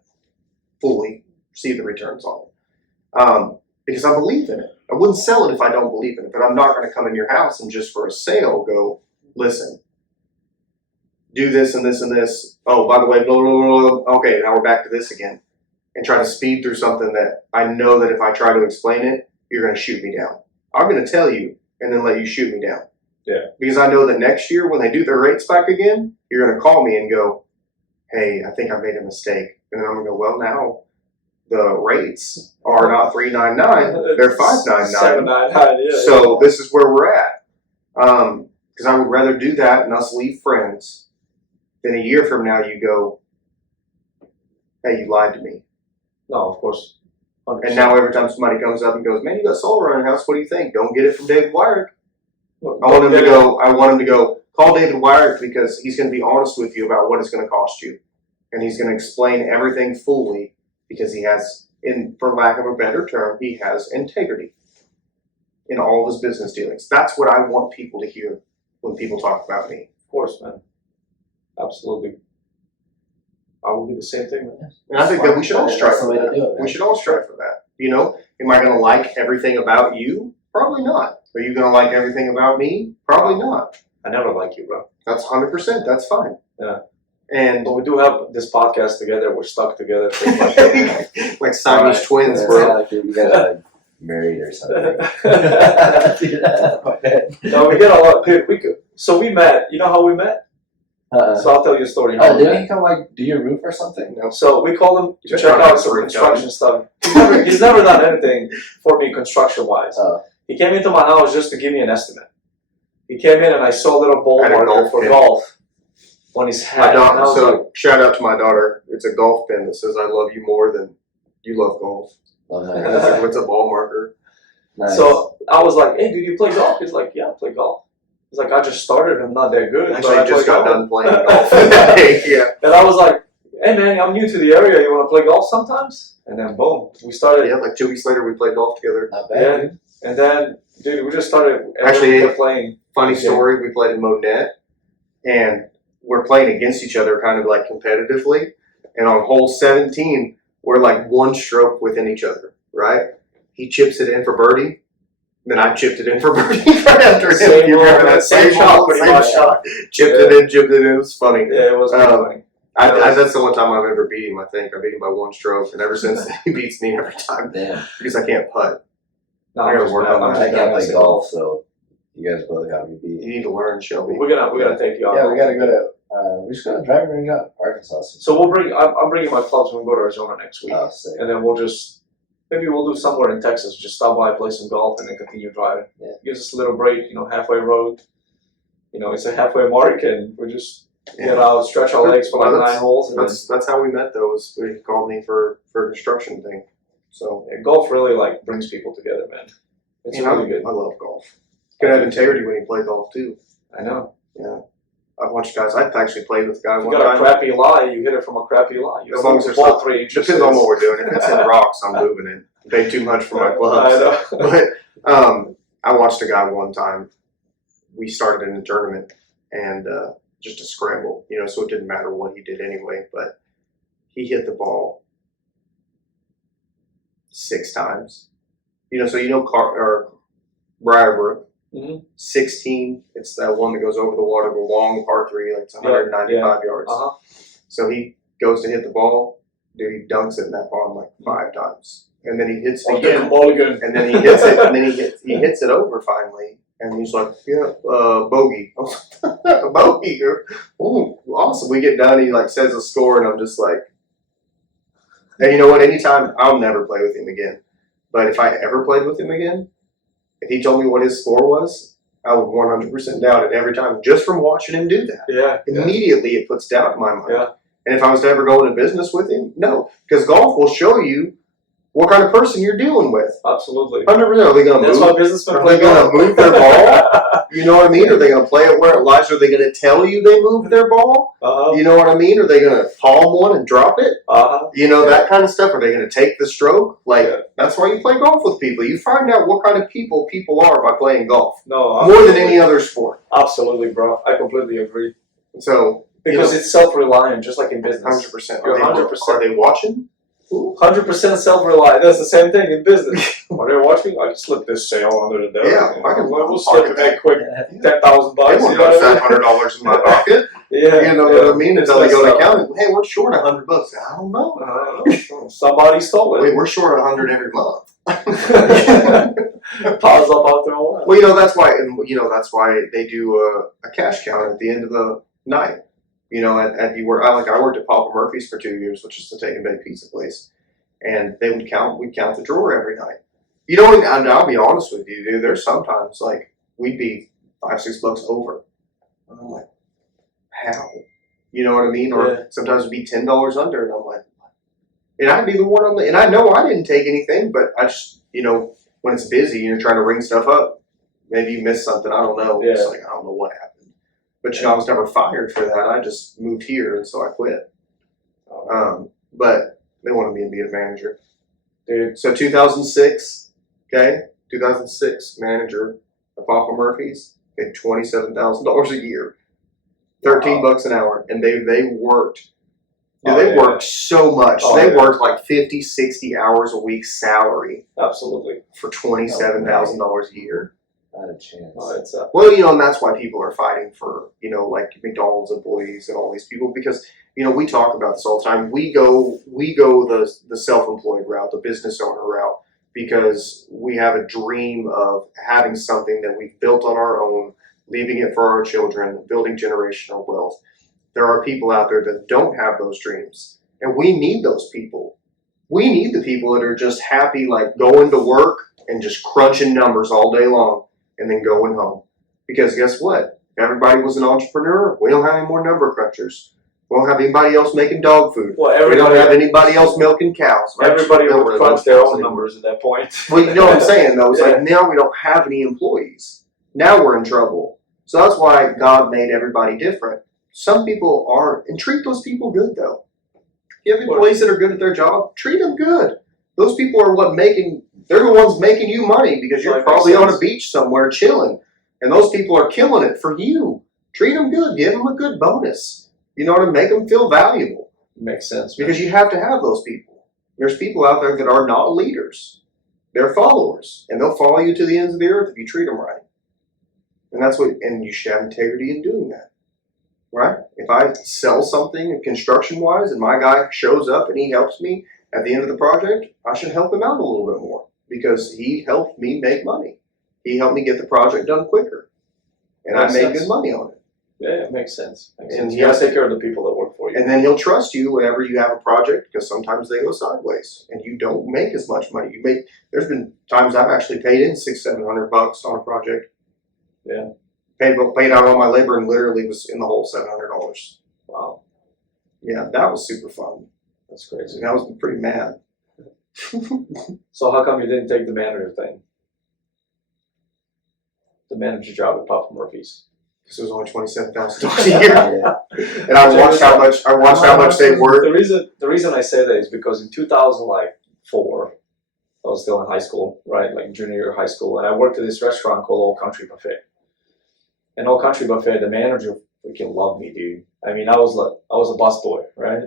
Fully see the returns on it. Because I believe in it. I wouldn't sell it if I don't believe in it, but I'm not going to come in your house and just for a sale go, listen, do this and this and this. Oh, by the way, blah, blah, blah, blah. Okay, now we're back to this again. And try to speed through something that I know that if I try to explain it, you're going to shoot me down. I'm going to tell you and then let you shoot me down. Yeah. Because I know that next year when they do their rate spike again, you're going to call me and go, hey, I think I made a mistake. And then I'm going to go, well, now the rates are not 399, they're 599. 799, yeah. So this is where we're at. Because I would rather do that and us leave friends than a year from now you go, hey, you lied to me. No, of course. 100%. And now every time somebody comes up and goes, man, you got solar on your house, what do you think? Don't get it from David Wyrick. I want him to go, call David Wyrick because he's going to be honest with you about what it's going to cost you. And he's going to explain everything fully because he has, for lack of a better term, he has integrity in all of his business dealings. That's what I want people to hear when people talk about me. Of course, man. Absolutely. I will do the same thing, man. And I think that we should all strive That's the for way to that. do it, man. We should all strive for that. You know, am I going to like everything about you? Probably not. Are you going to like everything about me? Probably not. I never like you, bro. That's 100%. That's fine. Yeah. And But we do have this podcast together. We're stuck together. like Siamese twins, It's bro. not like you guys are married or something. No, we get a lot. Dude, so we met. You know how we met? So I'll tell you a story. How Oh, we didn't met. he come like do your roof or something? No. So we called him to Just check trying out to some break construction down. stuff. He's never done anything for me construction wise. He came into my house just to give me an estimate. He came in and I saw a little ball Had a marker golf for pin. golf on his My hat. And I daughter, was so like, shout out to my daughter. It's a golf pin that says, I love you more than you love golf. Oh, And nice. it's a ball marker. Nice. So I was like, hey, do you play golf? He's like, yeah, I play golf. He's like, I just started. I'm not that good. Actually, but I just play got golf." done playing golf today. Yeah. And I was like, hey, man, I'm new to the area. You want to play golf sometimes? And then, boom, we started. Yeah, like 2 weeks later, we played golf together. Not bad. Yeah. Dude. And then, dude, we just started. Actually, kept playing. Funny Okay. story, we played in Monette, and we're playing against each other kind of like competitively. And on hole 17, we're like one stroke within each other, right? He chips it in for birdie. Then I chipped it in for birdie right after him. Same You remember hole, that same hole, shot, pretty same much. shot. Chipped Yeah. it in, chipped it in. It was funny. Yeah, it was pretty Um, funny. That's the only time I've ever beat him, I think. I beat him by one stroke, and ever since then, he beats me every time Damn. because I can't putt. No, I I'm gotta just work mad. on I'm that. I just can't mad. play golf, so you guys both got me You beat. need to learn, Shelby. We're gonna take you out. Yeah, we gotta go to. We just got a driving range out in Arkansas. So we'll bring. I'm bringing my clubs when we go to Arizona next week, Oh, sick. and then we'll just maybe we'll do somewhere in Texas. Just stop by, play some golf, and then continue driving. Yeah. Gives us a little break. You know, halfway road. You know, it's a halfway mark, and we just get out, stretch our legs for like Well, 9 holes, and then That's how we met, though. Was he called me for a construction thing. So yeah, golf really like brings people together, man. It's you know, really good. I love golf. Could have integrity when you play golf too. I know. Yeah, I've watched guys. I've actually played with a guy If you one got a time. crappy lie, you hit it from a crappy lie. You As long as move there's the ball not- 3 inches. Depends on what we're doing. If it's in rocks, I'm moving it. Pay too much for my gloves. I know. But I watched a guy one time. We started in a tournament and just a scramble, you know, so it didn't matter what he did anyway. But he hit the ball 6 times. You know, so you know Briarbrook. Mhm. 16. It's that one that goes over the water, the long par 3, like it's 195 yards. Uh-huh. So he goes to hit the ball. Dude, he dunks it in that pond like 5 times, and then he hits it again. Mulligan. And then he hits it, and then he hits it over finally, and he's like, yeah, bogey. A bogey. Ooh, awesome. We get done, he like says the score, and I'm just like, and you know what? Anytime, I'll never play with him again. But if I ever played with him again, if he told me what his score was, I would 100% doubt it every time, just from watching him do that. Yeah. Immediately, it puts doubt in my mind. Yeah. And if I was to ever go into business with him, no, because golf will show you what kind of person you're dealing with. Absolutely. 100%. Are they going to That's move? why businessmen Are play they going to golf. move their ball? You know what I mean? Are they going to play it where it lies? Are they going to tell you they moved their ball? You know what I mean? Are they going to palm one and drop it? You know, that kind of stuff. Are they going to take the stroke? Like, that's why you play golf with people. You find out what kind of people are by playing golf. No, more than any other sport. Absolutely, bro. I completely agree. So because it's self-reliant, just like in business. 100%. You're 100%. Are they watching? 100% self-reliant. That's the same thing in business. Are they watching? I can slip this sale under the desk. Yeah, I can. We'll slip it that quick. $10,000. They won't touch that $100 in my pocket. You know what I mean? Until they go to accounting. Hey, we're short $100. I don't know. Somebody stole it. Wait, we're short 100 every month. Piles up out there all that. Well, you know that's why, and that's why they do a cash count at the end of the night. You know, at the work. I worked at Papa Murphy's for 2 years, which is the take and bake pizza place, and we'd count the drawer every night. You know, and I'll be honest with you, dude. There's sometimes like we'd be $5-6 over, and I'm like, how? You know what I mean? Or sometimes it'd be $10 under, and I'm like, and I'd be the one and I know I didn't take anything, but I just, when it's busy, you're trying to ring stuff up. Maybe you missed something. I don't know. Yeah. It's like I don't know what happened. But I was never fired for that. I just moved here, and so I quit. But they wanted me to be a manager. Dude. So 2006, 2006 manager of Papa Murphy's, paid $27,000 a year, $13 an hour, and they worked. Dude, they worked so much. They worked like 50, 60 hours a week salary. Absolutely. For $27,000 a year. Not a chance. Well, and that's why people are fighting for, like McDonald's employees and all these people, because, we talk about this all the time. We go the self-employed route, the business owner route, because we have a dream of having something that we've built on our own, leaving it for our children, building generational wealth. There are people out there that don't have those dreams, and we need those people. We need the people that are just happy, like going to work and just crunching numbers all day long and then going home. Because guess what? If everybody was an entrepreneur, we don't have any more number crunchers. We don't have anybody else making dog food. Well, we don't have anybody else milking cows. Everybody would crunch their own numbers at that point. Well, you know what I'm saying, though? It's like now we don't have any employees. Now we're in trouble. So that's why God made everybody different. Some people are, and treat those people good, though. If you have employees that are good at their job, treat them good. Those people are they're the ones making you money, because you're probably on a beach somewhere chilling. And those people are killing it for you. Treat them good. Give them a good bonus. You know what I mean? Make them feel valuable. Makes sense. Because you have to have those people. There's people out there that are not leaders. They're followers. And they'll follow you to the ends of the earth if you treat them right. And you should have integrity in doing that. Right? If I sell something construction-wise and my guy shows up and he helps me at the end of the project, I should help him out a little bit more, because he helped me make money. He helped me get the project done quicker. And I made good money on it. Yeah, it makes sense. And you got to take care of the people that work for you. And then he'll trust you whenever you have a project, because sometimes they go sideways and you don't make as much money. There's been times I've actually paid in $600-700 on a project. Yeah. Paid out all my labor and literally was in the hole $700. Wow. Yeah, that was super fun. That's crazy. And I was pretty mad. So how come you didn't take the manager thing? The manager job at Papa Murphy's. Because it was only $27,000 a year. And I watched how much they worked. The reason I say that is because in 2004, I was still in high school, right, like junior year of high school, and I worked at this restaurant called Old Country Buffet. And Old Country Buffet, the manager freaking loved me, dude. I mean, I was a busboy, right,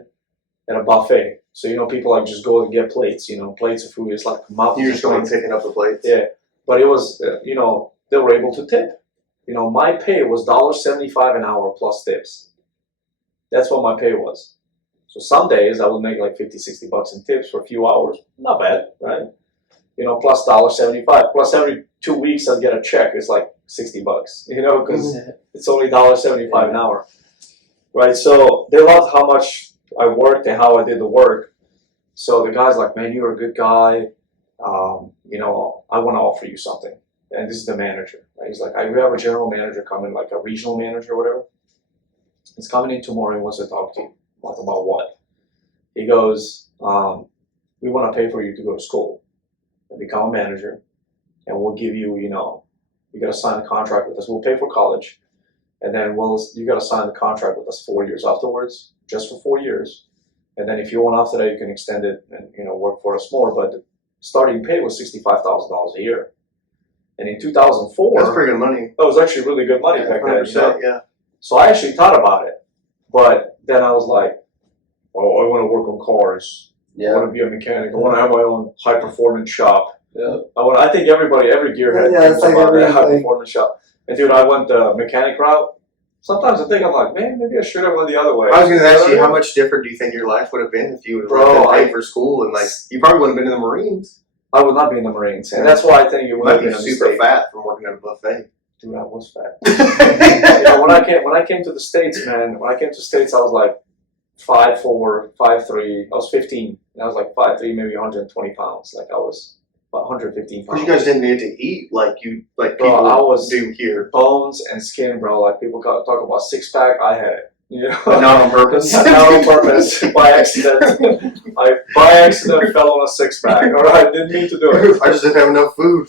at a buffet. So people like just go and get plates, plates of food. It's like mountains. You're just going and picking up the plates. Yeah, but it was, they were able to tip. My pay was $1.75 an hour plus tips. That's what my pay was. So some days I would make like $50-60 in tips for a few hours. Not bad, right? Plus $1.75. Plus every 2 weeks I'd get a check. It's like $60, because it's only $1.75 an hour, right? So they loved how much I worked and how I did the work. So the guy's like, man, you're a good guy. I want to offer you something. And this is the manager, right? He's like, we have a general manager coming, like a regional manager or whatever. He's coming in tomorrow and wants to talk to you. Like, about what? He goes, we want to pay for you to go to school and become a manager, and we'll give you, you got to sign a contract with us. We'll pay for college, and then you got to sign the contract with us 4 years afterwards, just for 4 years. And then if you want after that, you can extend it and, work for us more. But the starting pay was $65,000 a year. And in 2004, That's pretty good money. that was actually really good money back then. 100%, yeah. So I actually thought about it, but then I was like, oh, I want to work on cars. I want to be a mechanic. I want to have my own high performance shop. Yeah. I think every gearhead thinks about that high performance shop. And dude, I went the mechanic route. Sometimes I think I'm like, man, maybe I should have went the other way. I was going to ask you, how much different do you think your life would have been if you would have paid for school and you probably wouldn't have been in the Marines. I would not be in the Marines, and that's why I think it would have been a super mistake. fat from working at a buffet. Dude, I was fat. When I came to the States, man, I was like 5'4", 5'3". I was 15. And I was like 5'3", maybe 120 pounds. Like I was about 115 pounds. Because you guys didn't need to eat like Bro, people do here. Bones and skin, bro. Like people talk about six pack. I had it. But not on purpose. Not on purpose. By accident. I by accident fell on a six pack. All right, didn't mean to do it. I just didn't have enough food.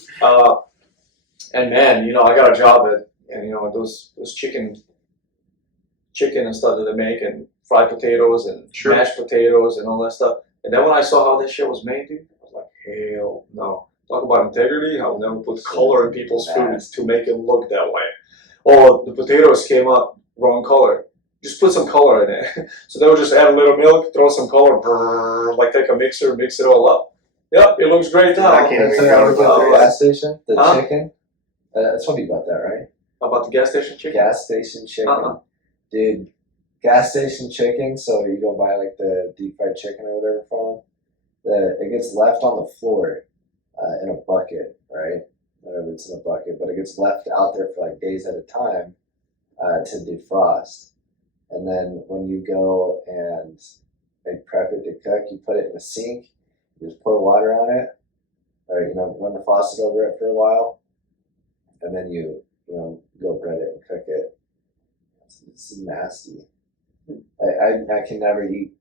And man, I got a job and those chicken and stuff that they make, and fried potatoes and mashed potatoes and all that stuff. And then when I saw how this shit was made, dude, I was like, hell no. Talk about integrity. I'll never put color in people's food to make it look that way. Or the potatoes came up wrong color. Just put some color in it. So they would just add a little milk, throw some color, take a mixer, mix it all up. Yep, it looks great now. I can't even go to the it. gas station. The chicken. That's funny about that, right? About the gas station chicken? Gas station chicken. Dude, gas station chicken, so you go buy the deep fried chicken or whatever from them. It gets left on the floor in a bucket, right? Whatever, it's in a bucket, but it gets left out there for days at a time to defrost. And then when you go and prep it to cook, you put it in a sink, you just pour water on it, or run the faucet over it for a while, and then you go bread it and cook it. It's nasty. I can never eat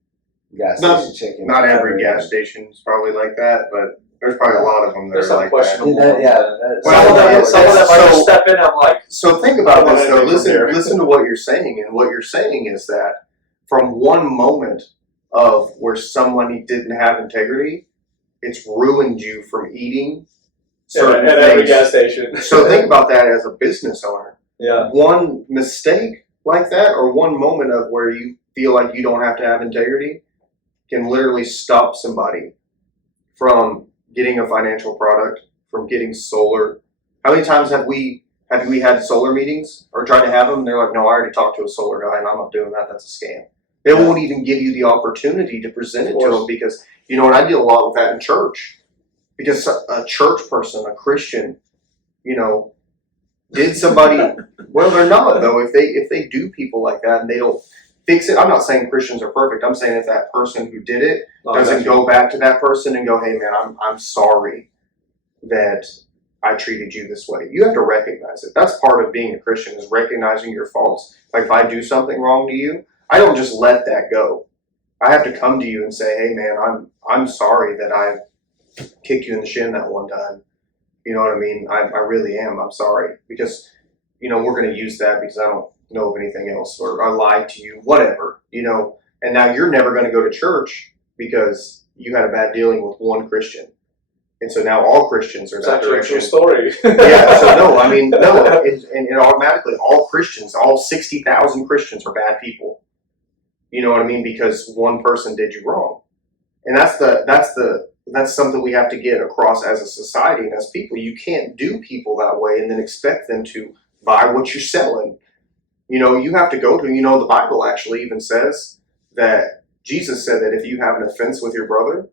gas station chicken. Not every gas station is probably like that, but there's probably a lot of them that there's are like questionable. that. Some of them I just step in, I'm like. So think about this though. Listen to what you're saying, and what you're saying is that from one moment of where somebody didn't have integrity, it's ruined you from eating certain at every gas station. So think about that as a business owner. Yeah. One mistake like that, or one moment of where you feel like you don't have to have integrity, can literally stop somebody from getting a financial product, from getting solar. How many times have we had solar meetings or tried to have them? And they're like, no, I already talked to a solar guy and I'm not doing that. That's a scam. They won't even give you the opportunity to present it to them because, and I deal a lot with that in church. Because a church person, a Christian, did somebody, well, they're not though. If they do people like that and they don't fix it, I'm not saying Christians are perfect. I'm saying if that person who did it doesn't go back to that person and go, hey man, I'm sorry that I treated you this way. You have to recognize it. That's part of being a Christian, is recognizing your faults. Like if I do something wrong to you, I don't just let that go. I have to come to you and say, hey man, I'm sorry that I kicked you in the shin that one time. You know what I mean? I really am. I'm sorry. Because, we're going to use that because I don't know of anything else, or I lied to you, whatever, and now you're never going to go to church because you had a bad dealing with one Christian. And so now all Christians are that direction. It's actually a true story. Yeah, so no, and automatically all Christians, all 60,000 Christians are bad people. You know what I mean? Because one person did you wrong. And that's something we have to get across as a society and as people. You can't do people that way and then expect them to buy what you're selling. You have to go to, the Bible actually even says that Jesus said that if you have an offense with your brother,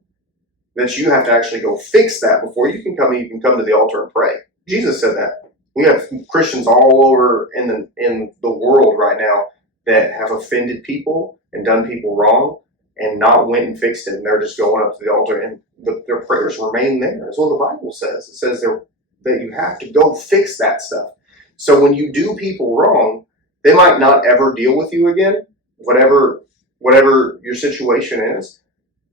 that you have to actually go fix that before you can come to the altar and pray. Jesus said that. We have Christians all over in the world right now that have offended people and done people wrong and not went and fixed it, and they're just going up to the altar and their prayers remain there. That's what the Bible says. It says that you have to go fix that stuff. So when you do people wrong, they might not ever deal with you again, whatever your situation is.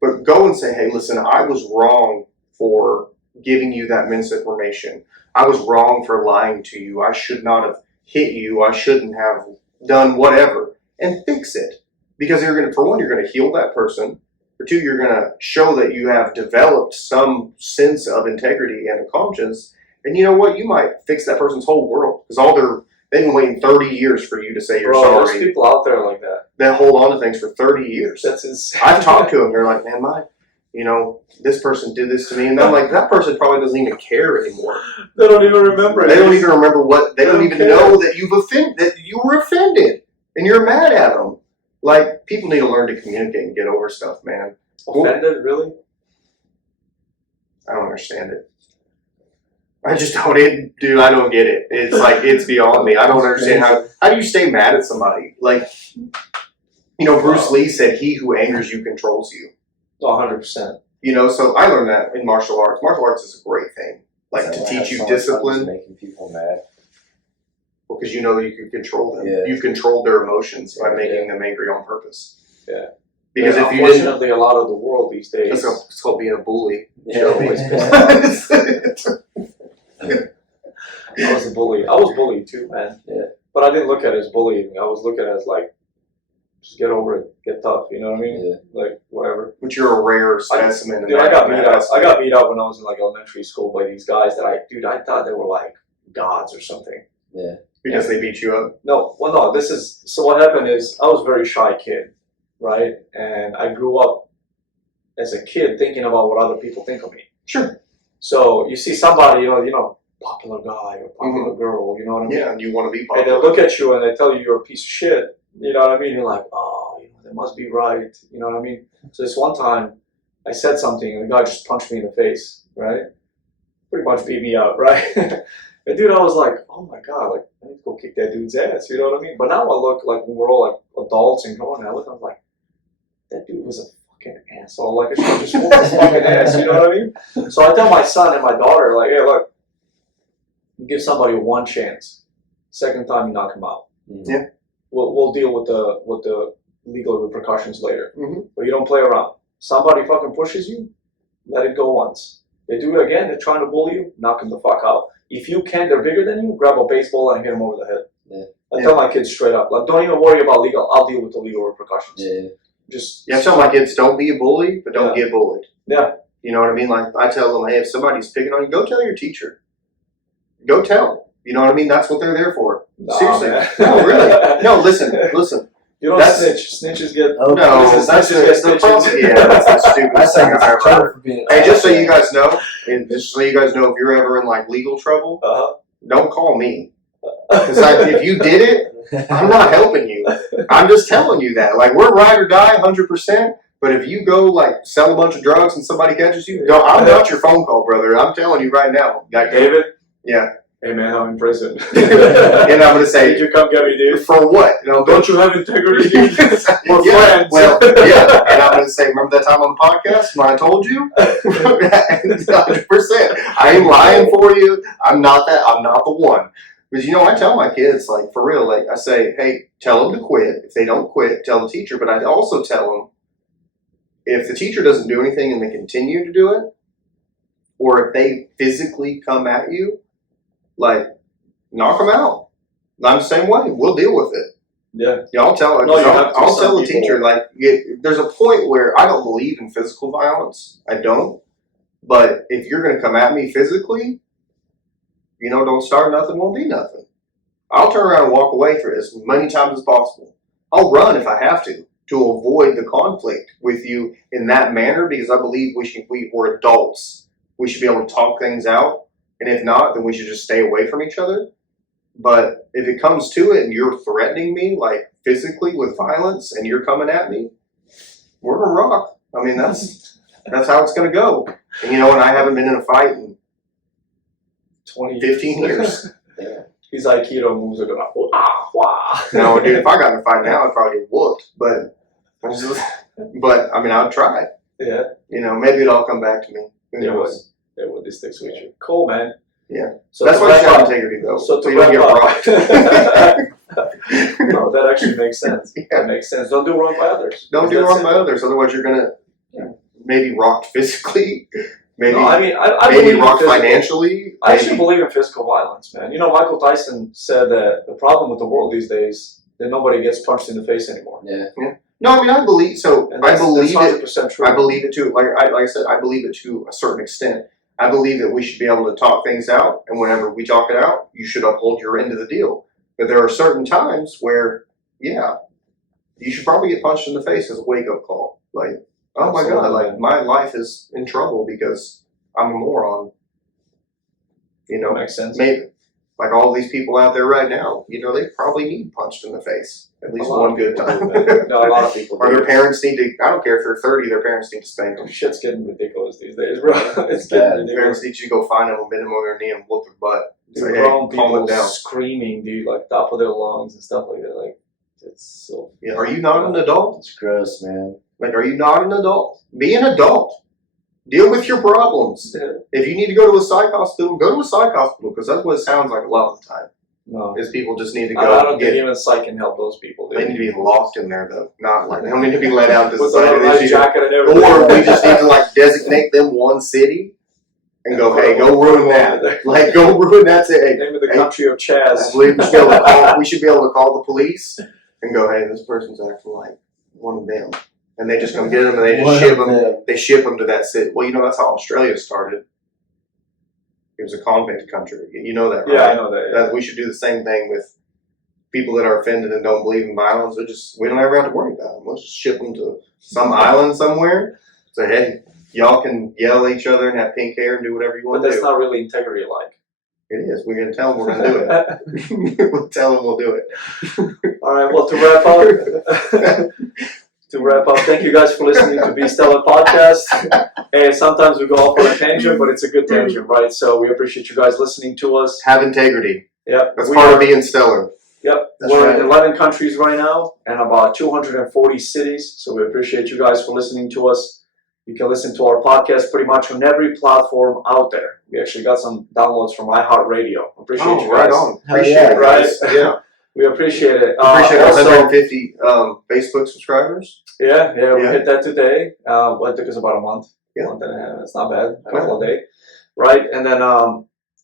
But go and say, hey, listen, I was wrong for giving you that misinformation. I was wrong for lying to you. I should not have hit you. I shouldn't have done whatever. And fix it. Because you're going to, for one, you're going to heal that person. For two, you're going to show that you have developed some sense of integrity and a conscience. And you know what? You might fix that person's whole world. Because they've been waiting 30 years for you to say you're Bro, there's sorry. people out there like that. That hold on to things for 30 years. That's insane. I've talked to them. They're like, man, this person did this to me. And I'm like, that person probably doesn't even care anymore. They don't even remember it. They don't even remember they don't even care. know that that you were offended. And you're mad at them. Like, people need to learn to communicate and get over stuff, man. Offended, really? I don't understand it. I just don't, dude, I don't get it. It's like, it's beyond me. I don't understand how do you stay mad at somebody? Like, Bruce Lee said, he who angers you controls you. 100%. So I learned that in martial arts. Martial arts is a great thing. Like, to teach you discipline. Making people mad. Well, because you can control them. Yeah. You've controlled their emotions by making them angry on purpose. Yeah. Because if you didn't, unfortunately, a lot of the world these days. it's called being a bully. Yeah. I was a bully. I was bullied too, man. Yeah. But I didn't look at it as bullying. I was looking at it as like, just get over it, get tough. You know what I mean? Yeah. Like whatever. But you're a rare specimen. Dude, I got beat up. I got beat up when I was in like elementary school by these guys that I thought they were like gods or something. Yeah. Because they beat you up. No, so what happened is I was a very shy kid, right? And I grew up as a kid thinking about what other people think of me. Sure. So you see somebody, popular guy or popular girl, you know what I mean? Yeah, and you want to be And popular. they look at you and they tell you you're a piece of shit. You know what I mean? You're like, oh, they must be right. You know what I mean? So this one time, I said something and the guy just punched me in the face, right? Pretty much beat me up, right? And dude, I was like, oh my god, like I need to go kick that dude's ass. You know what I mean? But now I look like when we're all like adults and grown, I look, I'm like, that dude was a fucking asshole. Like I should have just whooped his fucking ass. You know what I mean? So I tell my son and my daughter, like, hey, look, you give somebody one chance. Second time, you knock him out. Yeah. We'll deal with the legal repercussions later. Mm-hmm. But you don't play around. Somebody fucking pushes you, let it go once. They do it again, they're trying to bully you, knock them the fuck out. If you can, they're bigger than you, grab a baseball and hit them over the head. Yeah. I tell my kids straight up, like, don't even worry about legal, I'll deal with the legal repercussions. Yeah. I tell my kids, don't be a bully, but don't get bullied. Yeah. You know what I mean? Like, I tell them, hey, if somebody's picking on you, go tell your teacher. Go tell them. You know what I mean? That's what they're there for. Nah, Seriously. man. No, really. No, listen. You don't snitch. Snitches get... Oh, No, Snitches that's get the stitches. problem. Yeah, that's the stupidest That's thing like I've ever heard. for being. Hey, just so you guys know, if you're ever in like legal trouble, don't call me. Because if you did it, I'm not helping you. I'm just telling you that. Like, we're ride or die 100%. But if you go like sell a bunch of drugs and somebody catches you, I'm not your phone call, brother. I'm telling you right now. Like, David? Yeah. Hey man, I'm in prison. And I'm gonna say, did you come get me, dude? For what? Don't you have integrity, dude? We're friends. Well, yeah. And I'm gonna say, remember that time on the podcast when I told you? 100%. I ain't lying for you. I'm not the one. Because I tell my kids, like, for real, like, I say, hey, tell them to quit. If they don't quit, tell the teacher. But I also tell them, if the teacher doesn't do anything and they continue to do it, or if they physically come at you, like, knock them out. I'm the same way. We'll deal with it. Yeah. I'll tell No, I'll tell the teacher, like, there's a point where I don't believe in physical violence. I don't. But if you're going to come at me physically, don't start nothing, won't be nothing. I'll turn around and walk away for as many times as possible. I'll run if I have to avoid the conflict with you in that manner, because I believe we're adults. We should be able to talk things out. And if not, then we should just stay away from each other. But if it comes to it and you're threatening me, like, physically with violence, and you're coming at me, we're going to rock. I mean, that's how it's going to go. And and I haven't been in a fight in 15 years. Yeah. His Aikido moves are going to wah, wah. No, dude, if I got in a fight now, I'd probably get whooped. But I mean, I'd try. Yeah. Maybe it'll all come back to me. Who knows? Yeah, well, this sticks with you. Cool, man. Yeah. So that's why you should have integrity, though. So you don't get rocked. No, that actually makes sense. Yeah. That makes sense. Don't do wrong by others. Don't do wrong by others, otherwise you're gonna maybe rocked physically, maybe No, I mean, I maybe believe in rocked physical- financially. I actually maybe- believe in physical violence, man. You know, Michael Tyson said that the problem with the world these days that nobody gets punched in the face anymore. Yeah. No, I mean I believe so. And I that's believe it. 100% true. I believe it too. Like I said, I believe it to a certain extent. I believe that we should be able to talk things out, and whenever we talk it out, you should uphold your end of the deal. But there are certain times where, yeah, you should probably get punched in the face as a wake up call. Like, oh my God, Absolutely. like my life is in trouble because I'm a moron. You know, Makes sense. maybe like all these people out there right now, you know, they probably need punched in the face at least A lot one of good people time. do, man. No, a lot of people Or do. their parents need to, I don't care if they're 30, their parents need to spank them. Shit's getting ridiculous these days, bro. It's Yeah, getting Their ridiculous. parents need you to go find them, bend them over their knee and whoop their butt. Dude, Say, grown hey, calm people it down. screaming, dude, like top of their lungs and stuff like that. Like, it's so. Yeah. Are you not an adult? It's gross, man. Like, are you not an adult? Be an adult. Deal with your problems. If you need to go to a psych hospital, go to a psych hospital because that's what it sounds like a lot of the time. No. Is people just need to I go. don't think even psych can help those people, dude. They need to be locked in there though, not like they don't need to be let out to With society. a They nice should- jacket and everything. Or we just need to like designate them one city and go, hey, go ruin that. Like, go ruin that city. Name of the country of Chaz. We should be able to call. We should be able to call the police and go, hey, this person's acting like one of them, and they just come get them and they just One ship of them. them. They ship them to that city. Well, you know that's how Australia started. It was a convict country. You know that, right? Yeah, I know that. Yeah. That we should do the same thing with people that are offended and don't believe in violence. We don't ever have to worry about them. Let's just ship them to some island somewhere. Say, hey, y'all can yell at each other and have pink hair and do whatever you But want to that's do. not really integrity like. It is. We're gonna tell them we're gonna do it. We'll tell them we'll do it. All right, well, to wrap up, thank you guys for listening to Be Stellar Podcast. And sometimes we go off on a tangent, but it's a good tangent, right? So we appreciate you guys listening to us. Have integrity. Yep. That's we part are- of being stellar. Yep, That's we're right. in 11 countries right now and about 240 cities. So we appreciate you guys for listening to us. You can listen to our podcast pretty much on every platform out there. We actually got some downloads from iHeartRadio. Appreciate you guys. Right on. Hell Appreciate yeah. it, guys. Right? Yeah. We appreciate it. Appreciate our also, 150 Facebook subscribers. yeah, we Yeah. hit that today. Well, it took us about a month. Yeah. Month and a half. It's not bad. A couple of days. Right? And then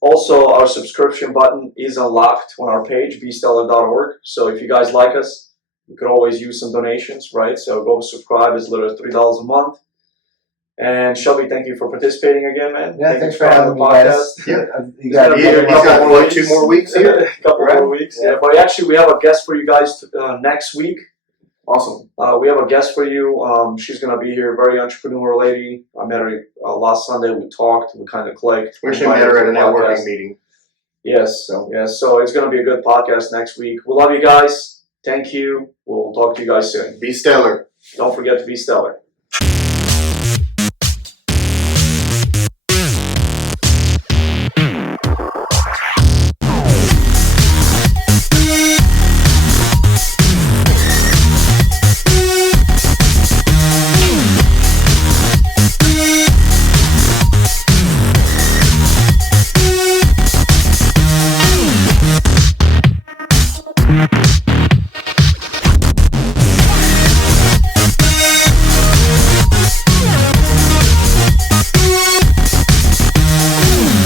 also our subscription button is unlocked on our page, bestellar.org. So if you guys like us, you could always use some donations, right? So go subscribe. It's literally $3 a month. And Shelby, thank you for participating again, man. Yeah, Thank thanks you for having me, guys. Yeah. You It's got gonna be Yeah, a he's couple got, more what, weeks. 2 more weeks here? A couple Right? more weeks, yeah. But actually, we have a guest for you guys next week. Awesome. We have a guest for you. She's going to be here, very entrepreneur lady. I met her last Sunday. We talked. We kind of clicked. We actually met her at a networking Podcast. meeting. Yes. So. Yes. So it's going to be a good podcast next week. We love you guys. Thank you. We'll talk to you guys soon. Be stellar. Don't forget to be stellar.